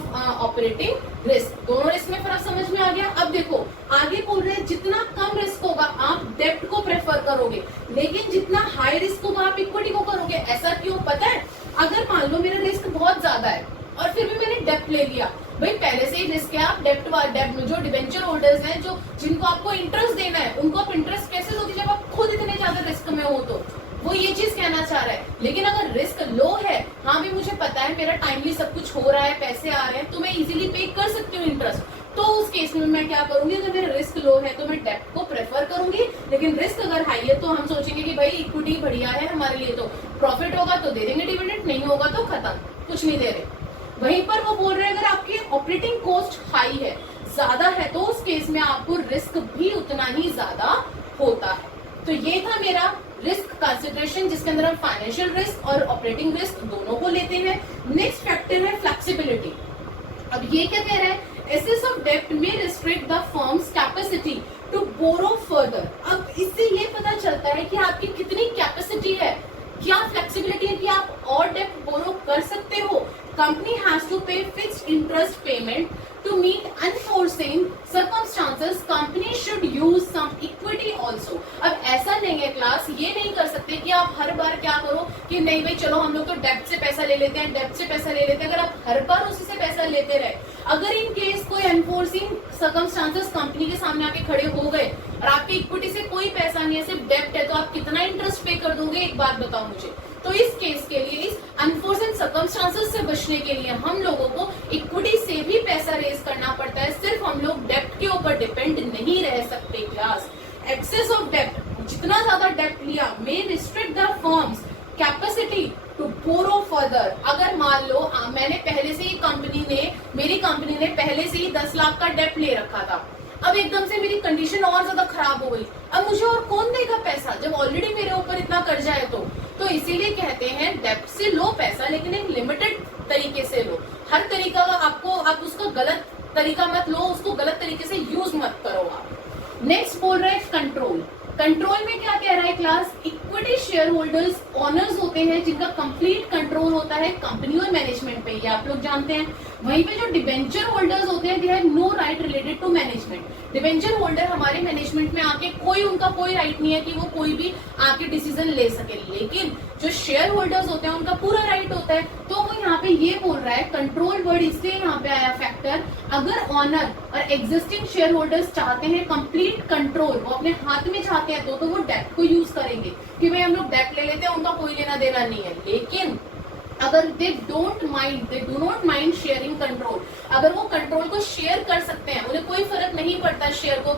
ऑपरेटिंग रिस्क। दोनों रिस्क में फर्क समझ में आ गया। अब देखो आगे बोल रहे हैं जितना कम रिस्क होगा आप डेब्ट को प्रेफर करोगे, लेकिन जितना हाई रिस्क होगा आप इक्विटी को करोगे। ऐसा क्यों? पता है, अगर मान लो मेरा रिस्क बहुत ज्यादा है और फिर भी मैंने डेब्ट ले लिया, भाई पहले से ही रिस्क है, आप डेब्ट में जो डिबेंचर होल्डर्स हैं, जो जिनको आपको इंटरेस्ट देना है, उनको आप इंटरेस्ट कैसे दोगे जब आप खुद इतने ज्यादा रिस्क में हो? तो लेकिन अगर रिस्क लो है, हाँ भी मुझे पता है मेरा टाइमली सब कुछ हो रहा है, पैसे आ रहे हैं, तो मैं इजीली पे कर सकती हूँ इंटरेस्ट, तो उस केस में मैं क्या करूंगी, अगर मेरा रिस्क लो है तो मैं डेब्ट को प्रेफर करूंगी। लेकिन रिस्क अगर हाई है तो हम सोचेंगे कि भाई इक्विटी बढ़िया है हमारे लिए, तो प्रॉफिट होगा तो दे देंगे डिविडेंड, नहीं होगा तो खत्म, कुछ नहीं दे रहे। वहीं पर वो बोल रहे हैं अगर आपकी ऑपरेटिंग कॉस्ट हाई है, ज्यादा है, तो उस केस में आपको रिस्क भी उतना ही ज्यादा होता है। तो ये था मेरा रिस्क कंसिडरेशन, जिसके अंदर हम फाइनेंशियल रिस्क और ऑपरेटिंग रिस्क दोनों को लेते हैं। नेक्स्ट फैक्टर है फ्लेक्सिबिलिटी। अब ये क्या कह रहा है, excess of debt may restrict the firm's capacity to borrow further। अब इससे ये पता चलता है कि आपकी कितनी कैपेसिटी है, क्या फ्लेक्सिबिलिटी है कि आप और डेब्ट बोरो कर सकते हो। Company has to pay fixed interest payment to meet unforeseen circumstances, company should use some equity also. अब ऐसा नहीं है क्लास, ये नहीं कर सकते कि आप हर बार क्या करो कि नहीं भाई चलो हम लोग तो डेब्ट से पैसा ले लेते हैं, डेब्ट से पैसा ले लेते हैं। अगर आप हर बार उसी से पैसा लेते रहे, अगर इन केस कोई अनफोर्सिन सर्कमस्टांसेस कंपनी के सामने आके खड़े हो गए और आपकी इक्विटी से कोई पैसा नहीं है, सिर्फ डेब्ट है, तो आप कितना इंटरेस्ट पे कर दोगे, एक बात बताओ मुझे। तो इस केस के लिए, इस अनफोर्सिन सर्कमस्टांसेस से बचने के लिए हम लोगों को इक्विटी से भी पैसा रेज करना पड़ता है, सिर्फ हम लोग डेब्ट के ऊपर डिपेंड नहीं रह सकते क्लास। एक्सेस ऑफ डेब्ट, जितना ज्यादा डेब्ट लिया, may restrict the firm's capacity to borrow further. अगर मान लो मैंने पहले से ही मेरी कंपनी ने पहले से ही 10 लाख का डेब्ट ले रखा था, अब एकदम से मेरी कंडीशन और ज्यादा खराब हो गई, अब मुझे और कौन देगा पैसा जब ऑलरेडी मेरे ऊपर इतना कर्जा है। तो इसीलिए कहते हैं डेब्ट से लो पैसा, लेकिन एक लिमिटेड तरीके से लो। हर तरीका आप उसका गलत तरीका मत लो, उसको गलत तरीके से यूज मत करो आप। नेक्स्ट बोल रहे हैं कंट्रोल। कंट्रोल में क्या कह रहा है class, equity share holders honours होते हैं जिनका कंप्लीट कंट्रोल होता है कंपनी और मैनेजमेंट पे, ये आप लोग जानते हैं। वहीं पे जो डिबेंचर होल्डर्स होते हैं, they have no right related to management. Debenture holder हमारे मैनेजमेंट में आके उनका कोई राइट नहीं है कि वो कोई भी आके डिसीजन ले सके, लेकिन जो शेयर होल्डर्स होते हैं उनका पूरा राइट होता है। तो वो यहाँ पे ये बोल रहा है, कंट्रोल वर्ड इसलिए यहाँ पे आया फैक्टर, अगर ऑनर और एग्जिस्टिंग शेयर होल्डर्स चाहते हैं कंप्लीट कंट्रोल, वो अपने हाथ में चाहते हैं, तो वो डेब्ट को यूज करेंगे कि भाई हम लोग डेब्ट ले लेते हैं, उनका कोई लेना देना नहीं है। लेकिन अगर they do not mind sharing control, अगर वो कंट्रोल को शेयर कर सकते हैं, उन्हें कोई फर्क नहीं पड़ता शेयर को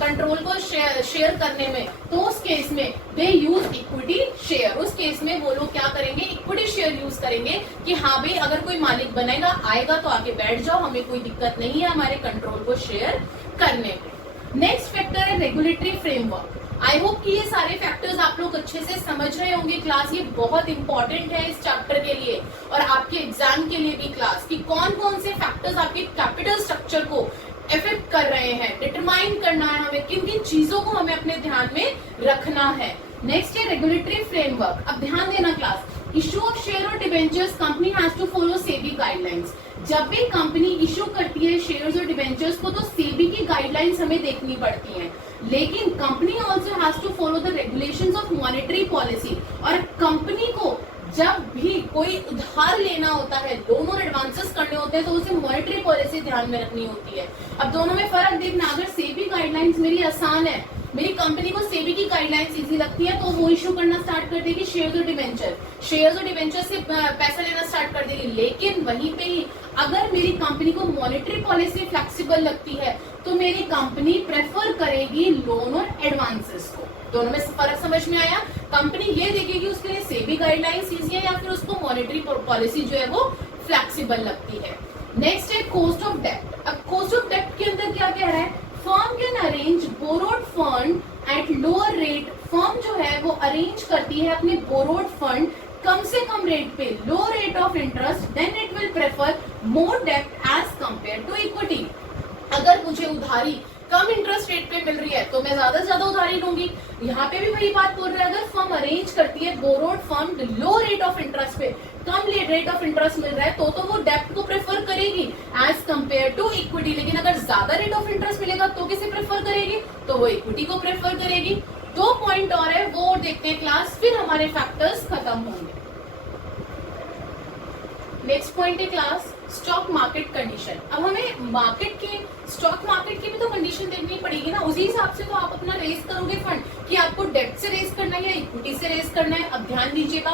कंट्रोल को शेयर करने में, तो उस केस में दे यूज इक्विटी शेयर। उस केस में वो लोग क्या करेंगे, इक्विटी शेयर यूज करेंगे कि हाँ भाई अगर कोई मालिक बनेगा आएगा तो आके बैठ जाओ, हमें कोई दिक्कत नहीं है हमारे कंट्रोल को शेयर करने में। नेक्स्ट फैक्टर है रेगुलेटरी फ्रेमवर्क। आई होप कि ये सारे फैक्टर्स आप लोग अच्छे से समझ रहे होंगे क्लास, ये बहुत इंपॉर्टेंट है इस चैप्टर के लिए और आपके एग्जाम के लिए भी क्लास, कि कौन कौन से फैक्टर्स आपके कैपिटल स्ट्रक्चर को इफेक्ट कर रहे हैं, डिटरमाइन करना है हमें, किन किन चीजों को हमें अपने ध्यान में रखना है। नेक्स्ट है रेगुलेटरी फ्रेमवर्क। अब ध्यान देना क्लास, इशू ऑफ शेयर और debentures company has to follow SEBI guidelines. जब भी कंपनी इशू करती है शेयर्स और डिबेंचर्स को, तो सेबी की गाइडलाइंस हमें देखनी पड़ती हैं, लेकिन company also has to follow the regulations of monetary policy. और कंपनी को जब भी कोई उधार लेना होता है, लोन और एडवांसेस करने होते हैं, तो उसे मॉनेटरी पॉलिसी ध्यान में रखनी होती है। अब दोनों में फर्क देखना, अगर सेबी गाइडलाइंस मेरी आसान है, मेरी कंपनी को सेबी की गाइडलाइंस इजी लगती है, तो वो इशू करना स्टार्ट कर देगी शेयर्स और डिबेंचर से पैसा लेना स्टार्ट कर देगी। लेकिन वहीं पे ही अगर मेरी कंपनी को मॉनेटरी पॉलिसी फ्लेक्सिबल लगती है, तो मेरी कंपनी प्रेफर करेगी लोन और एडवांसेस को। दोनों में फर्क समझ में आया? कंपनी ये देखेगी उसके लिए सेबी गाइडलाइंस इजी है या फिर उसको मॉनेटरी पॉलिसी जो है वो फ्लेक्सिबल लगती है। नेक्स्ट है कॉस्ट ऑफ डेब्ट। अब कॉस्ट ऑफ डेब्ट के अंदर क्या कह रहा है, firm can arrange borrowed fund at lower rate. Firm जो है वो अरेंज करती है अपने बोरोड फंड कम से कम रेट पे, low rate of interest, then it will prefer more डेब्ट एज कंपेयर टू इक्विटी। अगर मुझे उधारी कम इंटरेस्ट रेट पे मिल रही है तो मैं ज्यादा से ज्यादा उधारी लूंगी। यहाँ पे भी वही बात बोल रहा है, अगर फर्म अरेंज करती है borrowed fund low rate of interest पे, कम रेट ऑफ इंटरेस्ट मिल रहा है, तो वो डेब्ट को प्रेफर करेगी एज कंपेयर टू इक्विटी। लेकिन अगर ज्यादा रेट ऑफ इंटरेस्ट मिलेगा तो किसे प्रेफर करेगी, तो वो इक्विटी को प्रेफर करेगी। 2 पॉइंट और है, वो देखते हैं क्लास, फिर हमारे फैक्टर्स खत्म होंगे। नेक्स्ट पॉइंट है क्लास स्टॉक मार्केट कंडीशन। अब हमें स्टॉक मार्केट की भी तो कंडीशन देखनी पड़ेगी ना, उसी हिसाब से तो आप अपना रेस करोगे फंड कि आप आपको डेब्ट से रेज करना है या इक्विटी से रेज करना है। अब ध्यान दीजिएगा,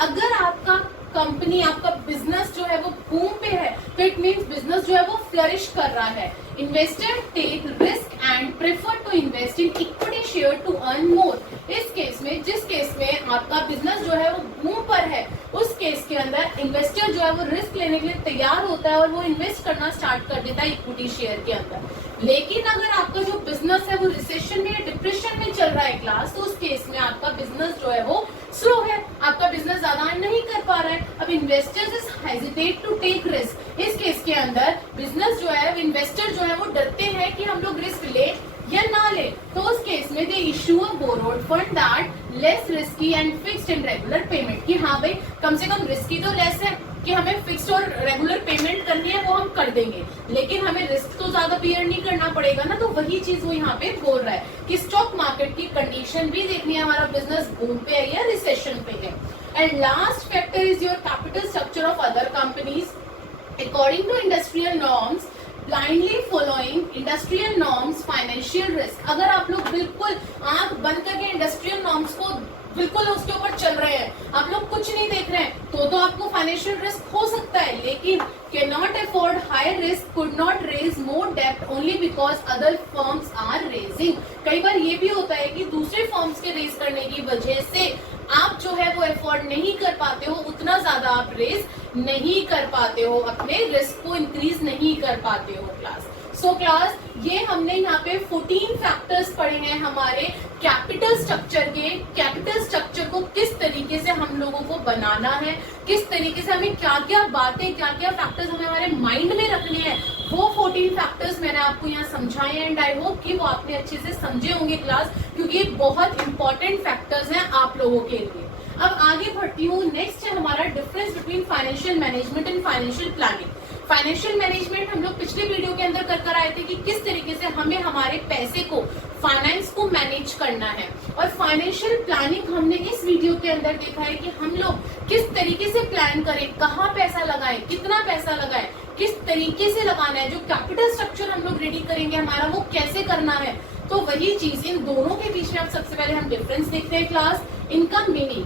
अगर आपका कंपनी, आपका बिजनेस जो है वो बूम पे है तो इट मीन्स बिजनेस जो है वो फ्लरिश कर रहा है। Investor take risk and prefer to invest in equity share to earn more. इस केस में, जिस केस में आपका बिजनेस जो है वो बूम पर है, उस केस के अंदर इन्वेस्टर जो है वो रिस्क लेने के लिए तैयार होता है और वो इन्वेस्ट करना स्टार्ट कर देता है इक्विटी शेयर के अंदर। लेकिन अगर आपका जो बिजनेस है वो रिसेशन में या डिप्रेशन में चल रहा है क्लास, तो उस केस में आपका बिजनेस जो है वो स्लो है, आपका बिजनेस ज्यादा नहीं कर पा रहा है। अब investors is hesitate to take risk. इस केस के अंदर बिजनेस जो है, इन्वेस्टर जो है वो डरते हैं कि हम लोग रिस्क ले या ना ले, तो उस केस में they issue a borrowed fund that less risky and fixed and regular payment. कि हाँ भाई, कम से कम रिस्की तो लेस है कि हमें फिक्स्ड और रेगुलर पेमेंट करनी है, वो हम कर देंगे, लेकिन हमें रिस्क तो ज्यादा बियर नहीं करना पड़ेगा ना। तो वही चीज वो यहाँ पे बोल रहा है कि स्टॉक मार्केट की कंडीशन भी देखनी है, हमारा बिजनेस बूम पे है या रिसेशन पे है। And last factor is your capital structure of other companies according to industrial norms, blindly following industrial norms, financial risk. अगर आप लोग बिल्कुल आंख बंद करके इंडस्ट्रियल नॉर्म्स को बिल्कुल उसके ऊपर चल रहे हैं, आप लोग कुछ नहीं देख रहे हैं, तो आपको फाइनेंशियल रिस्क हो सकता है, लेकिन can not afford high risk, could not raise more डेप्ट only because other firms are raising. कई बार ये भी होता है कि दूसरे फर्म्स के रेज करने की वजह से आप जो है वो अफोर्ड नहीं कर पाते हो, उतना ज्यादा आप रेज नहीं कर पाते हो, अपने रिस्क को इंक्रीज नहीं कर पाते हो क्लास। सो क्लास, ये हमने यहाँ पे 14 फैक्टर्स पढ़े हैं हमारे कैपिटल स्ट्रक्चर के। कैपिटल स्ट्रक्चर को किस तरीके से हम लोगों को बनाना है, किस तरीके से हमें क्या क्या बातें, क्या क्या फैक्टर्स हमें हमारे माइंड में रखने हैं, वो 14 फैक्टर्स मैंने आपको यहाँ समझाए हैं। एंड आई होप कि वो आपने अच्छे से समझे होंगे क्लास, क्योंकि ये बहुत इंपॉर्टेंट फैक्टर्स हैं आप लोगों के लिए। अब आगे बढ़ती हूँ। नेक्स्ट है हमारा difference between financial management and financial planning. Financial management हम लोग पिछले वीडियो के अंदर कर आए थे कि किस तरीके से हमें हमारे पैसे को, फाइनेंस को मैनेज करना है, और फाइनेंशियल प्लानिंग हमने इस वीडियो के अंदर देखा है कि हम लोग किस तरीके से प्लान करें, कहाँ पैसा लगाएं, कितना पैसा लगाएं, किस तरीके से लगाना है, जो कैपिटल स्ट्रक्चर हम लोग रेडी करेंगे हमारा, वो कैसे करना है। तो वही चीज इन दोनों के बीच में अब सबसे पहले हम डिफरेंस देखते हैं क्लास। इनका मीनिंग,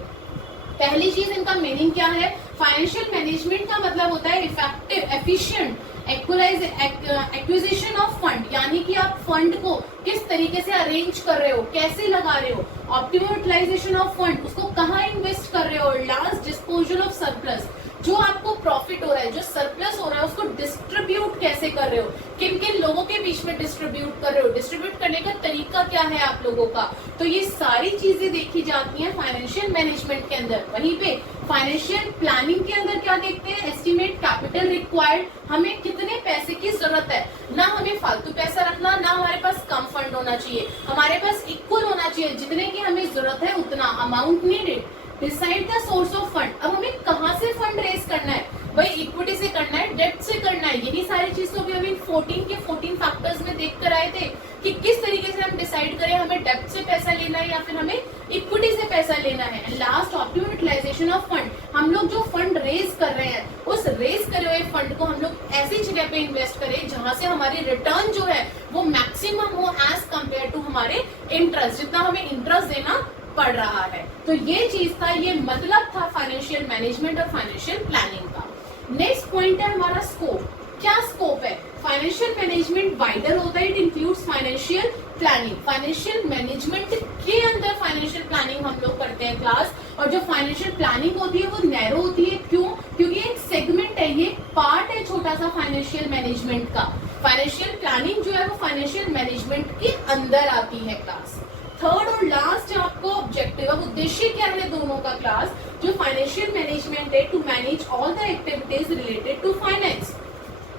पहली चीज इनका मीनिंग क्या है। फाइनेंशियल मैनेजमेंट का मतलब होता है effective, efficient acquisition of fund, यानी कि आप फंड को किस तरीके से अरेंज कर रहे हो, कैसे लगा रहे हो। ऑप्टिमम यूटिलाइजेशन ऑफ फंड, उसको कहाँ इन्वेस्ट कर रहे हो। लास्ट डिस्पोजल ऑफ सरप्लस, जो आपको प्रॉफिट हो रहा है, जो सरप्लस हो रहा है, उसको डिस्ट्रीब्यूट कैसे कर रहे हो, किन किन लोगों के बीच में डिस्ट्रीब्यूट कर रहे हो, डिस्ट्रीब्यूट करने का तरीका क्या है आप लोगों का। तो ये सारी चीजें देखी जाती हैं फाइनेंशियल मैनेजमेंट के अंदर। वहीं पे फाइनेंशियल प्लानिंग के अंदर क्या देखते हैं, एस्टिमेट कैपिटल रिक्वायर्ड, हमें कितने पैसे की जरूरत है, ना हमें फालतू पैसा रखना, ना हमारे पास कम फंड होना चाहिए, हमारे पास इक्वल होना चाहिए, जितने की हमें जरूरत है उतना, amount needed. Decide the source of fund, अब हमें कहाँ से फंड रेज करना है, भाई इक्विटी से करना है, डेब्ट से करना है, यही सारी चीज तो अभी 14 के 14 फैक्टर्स में देख कर आए थे कि किस तरीके से हम डिसाइड करें हमें डेब्ट से पैसा लेना है या फिर हमें इक्विटी से पैसा लेना है। Last optimum utilisation of fund, हम लोग जो फंड रेज कर रहे हैं उस रेज करे हुए फंड को हम लोग ऐसी जगह पे इन्वेस्ट करें जहां से हमारी रिटर्न जो है वो मैक्सिमम हो एज कम्पेयर टू हमारे इंटरेस्ट, जितना हमें इंटरेस्ट देना पड़ रहा है। तो ये चीज था, ये मतलब था फाइनेंशियल मैनेजमेंट और फाइनेंशियल प्लानिंग का। नेक्स्ट पॉइंट है हमारा स्कोप। क्या स्कोप है, फाइनेंशियल मैनेजमेट वाइडर होता है, it includes financial planning. Financial management के अंदर फाइनेंशियल प्लानिंग हम लोग करते हैं क्लास, और जो फाइनेंशियल प्लानिंग होती है वो नैरो होती है। क्यों? क्योंकि एक सेगमेंट है, ये पार्ट है छोटा सा फाइनेंशियल मैनेजमेंट का। फाइनेंशियल प्लानिंग जो है वो फाइनेंशियल मैनेजमेंट के अंदर आती है क्लास। थर्ड और लास्ट आपको ऑब्जेक्टिव, अब उद्देश्य क्या है दोनों का क्लास, जो फाइनेंशियल मैनेजमेंट है, to manage all the activities related to finance.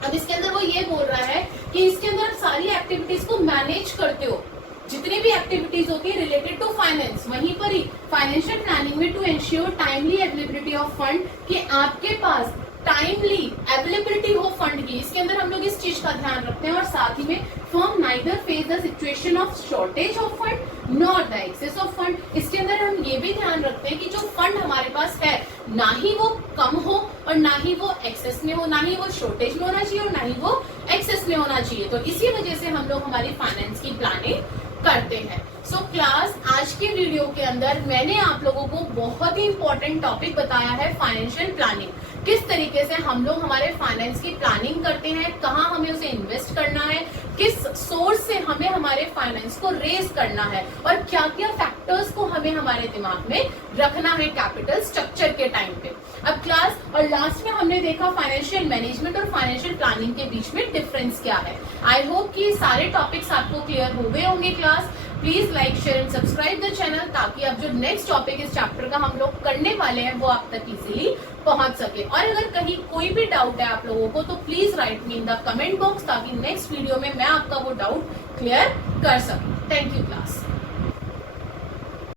अब इसके अंदर वो ये बोल रहा है कि इसके अंदर आप सारी एक्टिविटीज को मैनेज करते हो, जितनी भी एक्टिविटीज होती है रिलेटेड टू फाइनेंस। वहीं पर ही फाइनेंशियल प्लानिंग में to ensure timely availability of fund, कि आपके पास टाइमली अवेलेबिलिटी हो फंड की, इसके अंदर हम लोग इस चीज का ध्यान रखते हैं। और साथ ही में firm neither face the situation of shortage of fund not the excess of fund, इसके अंदर हम ये भी ध्यान रखते हैं कि जो फंड हमारे पास है ना ही वो कम हो और ना ही वो एक्सेस में हो, ना ही वो शॉर्टेज में होना चाहिए और ना ही वो एक्सेस में होना चाहिए। तो इसी वजह से हम लोग हमारी फाइनेंस की प्लानिंग करते हैं। सो क्लास, आज के वीडियो के अंदर मैंने आप लोगों को बहुत ही इंपॉर्टेंट टॉपिक बताया है, फाइनेंशियल प्लानिंग। किस तरीके से हम लोग हमारे फाइनेंस की प्लानिंग करते हैं, कहाँ हमें उसे इन्वेस्ट करना है, किस सोर्स से हमें हमारे फाइनेंस को रेज करना है और क्या क्या फैक्टर्स को हमें हमारे दिमाग में रखना है कैपिटल स्ट्रक्चर के टाइम पे। अब क्लास और लास्ट में हमने देखा फाइनेंशियल मैनेजमेंट और फाइनेंशियल प्लानिंग के बीच में डिफरेंस क्या है। आई होप कि सारे टॉपिक्स आपको क्लियर हो गए होंगे class. Please like, share and subscribe the channel ताकि अब जो नेक्स्ट टॉपिक इस चैप्टर का हम लोग करने वाले हैं वो आप तक इजीली पहुंच सके। और अगर कहीं कोई भी डाउट है आप लोगों को तो please right me in the comment box ताकि नेक्स्ट वीडियो में मैं आपका वो डाउट क्लियर कर सकूं। Thank you class.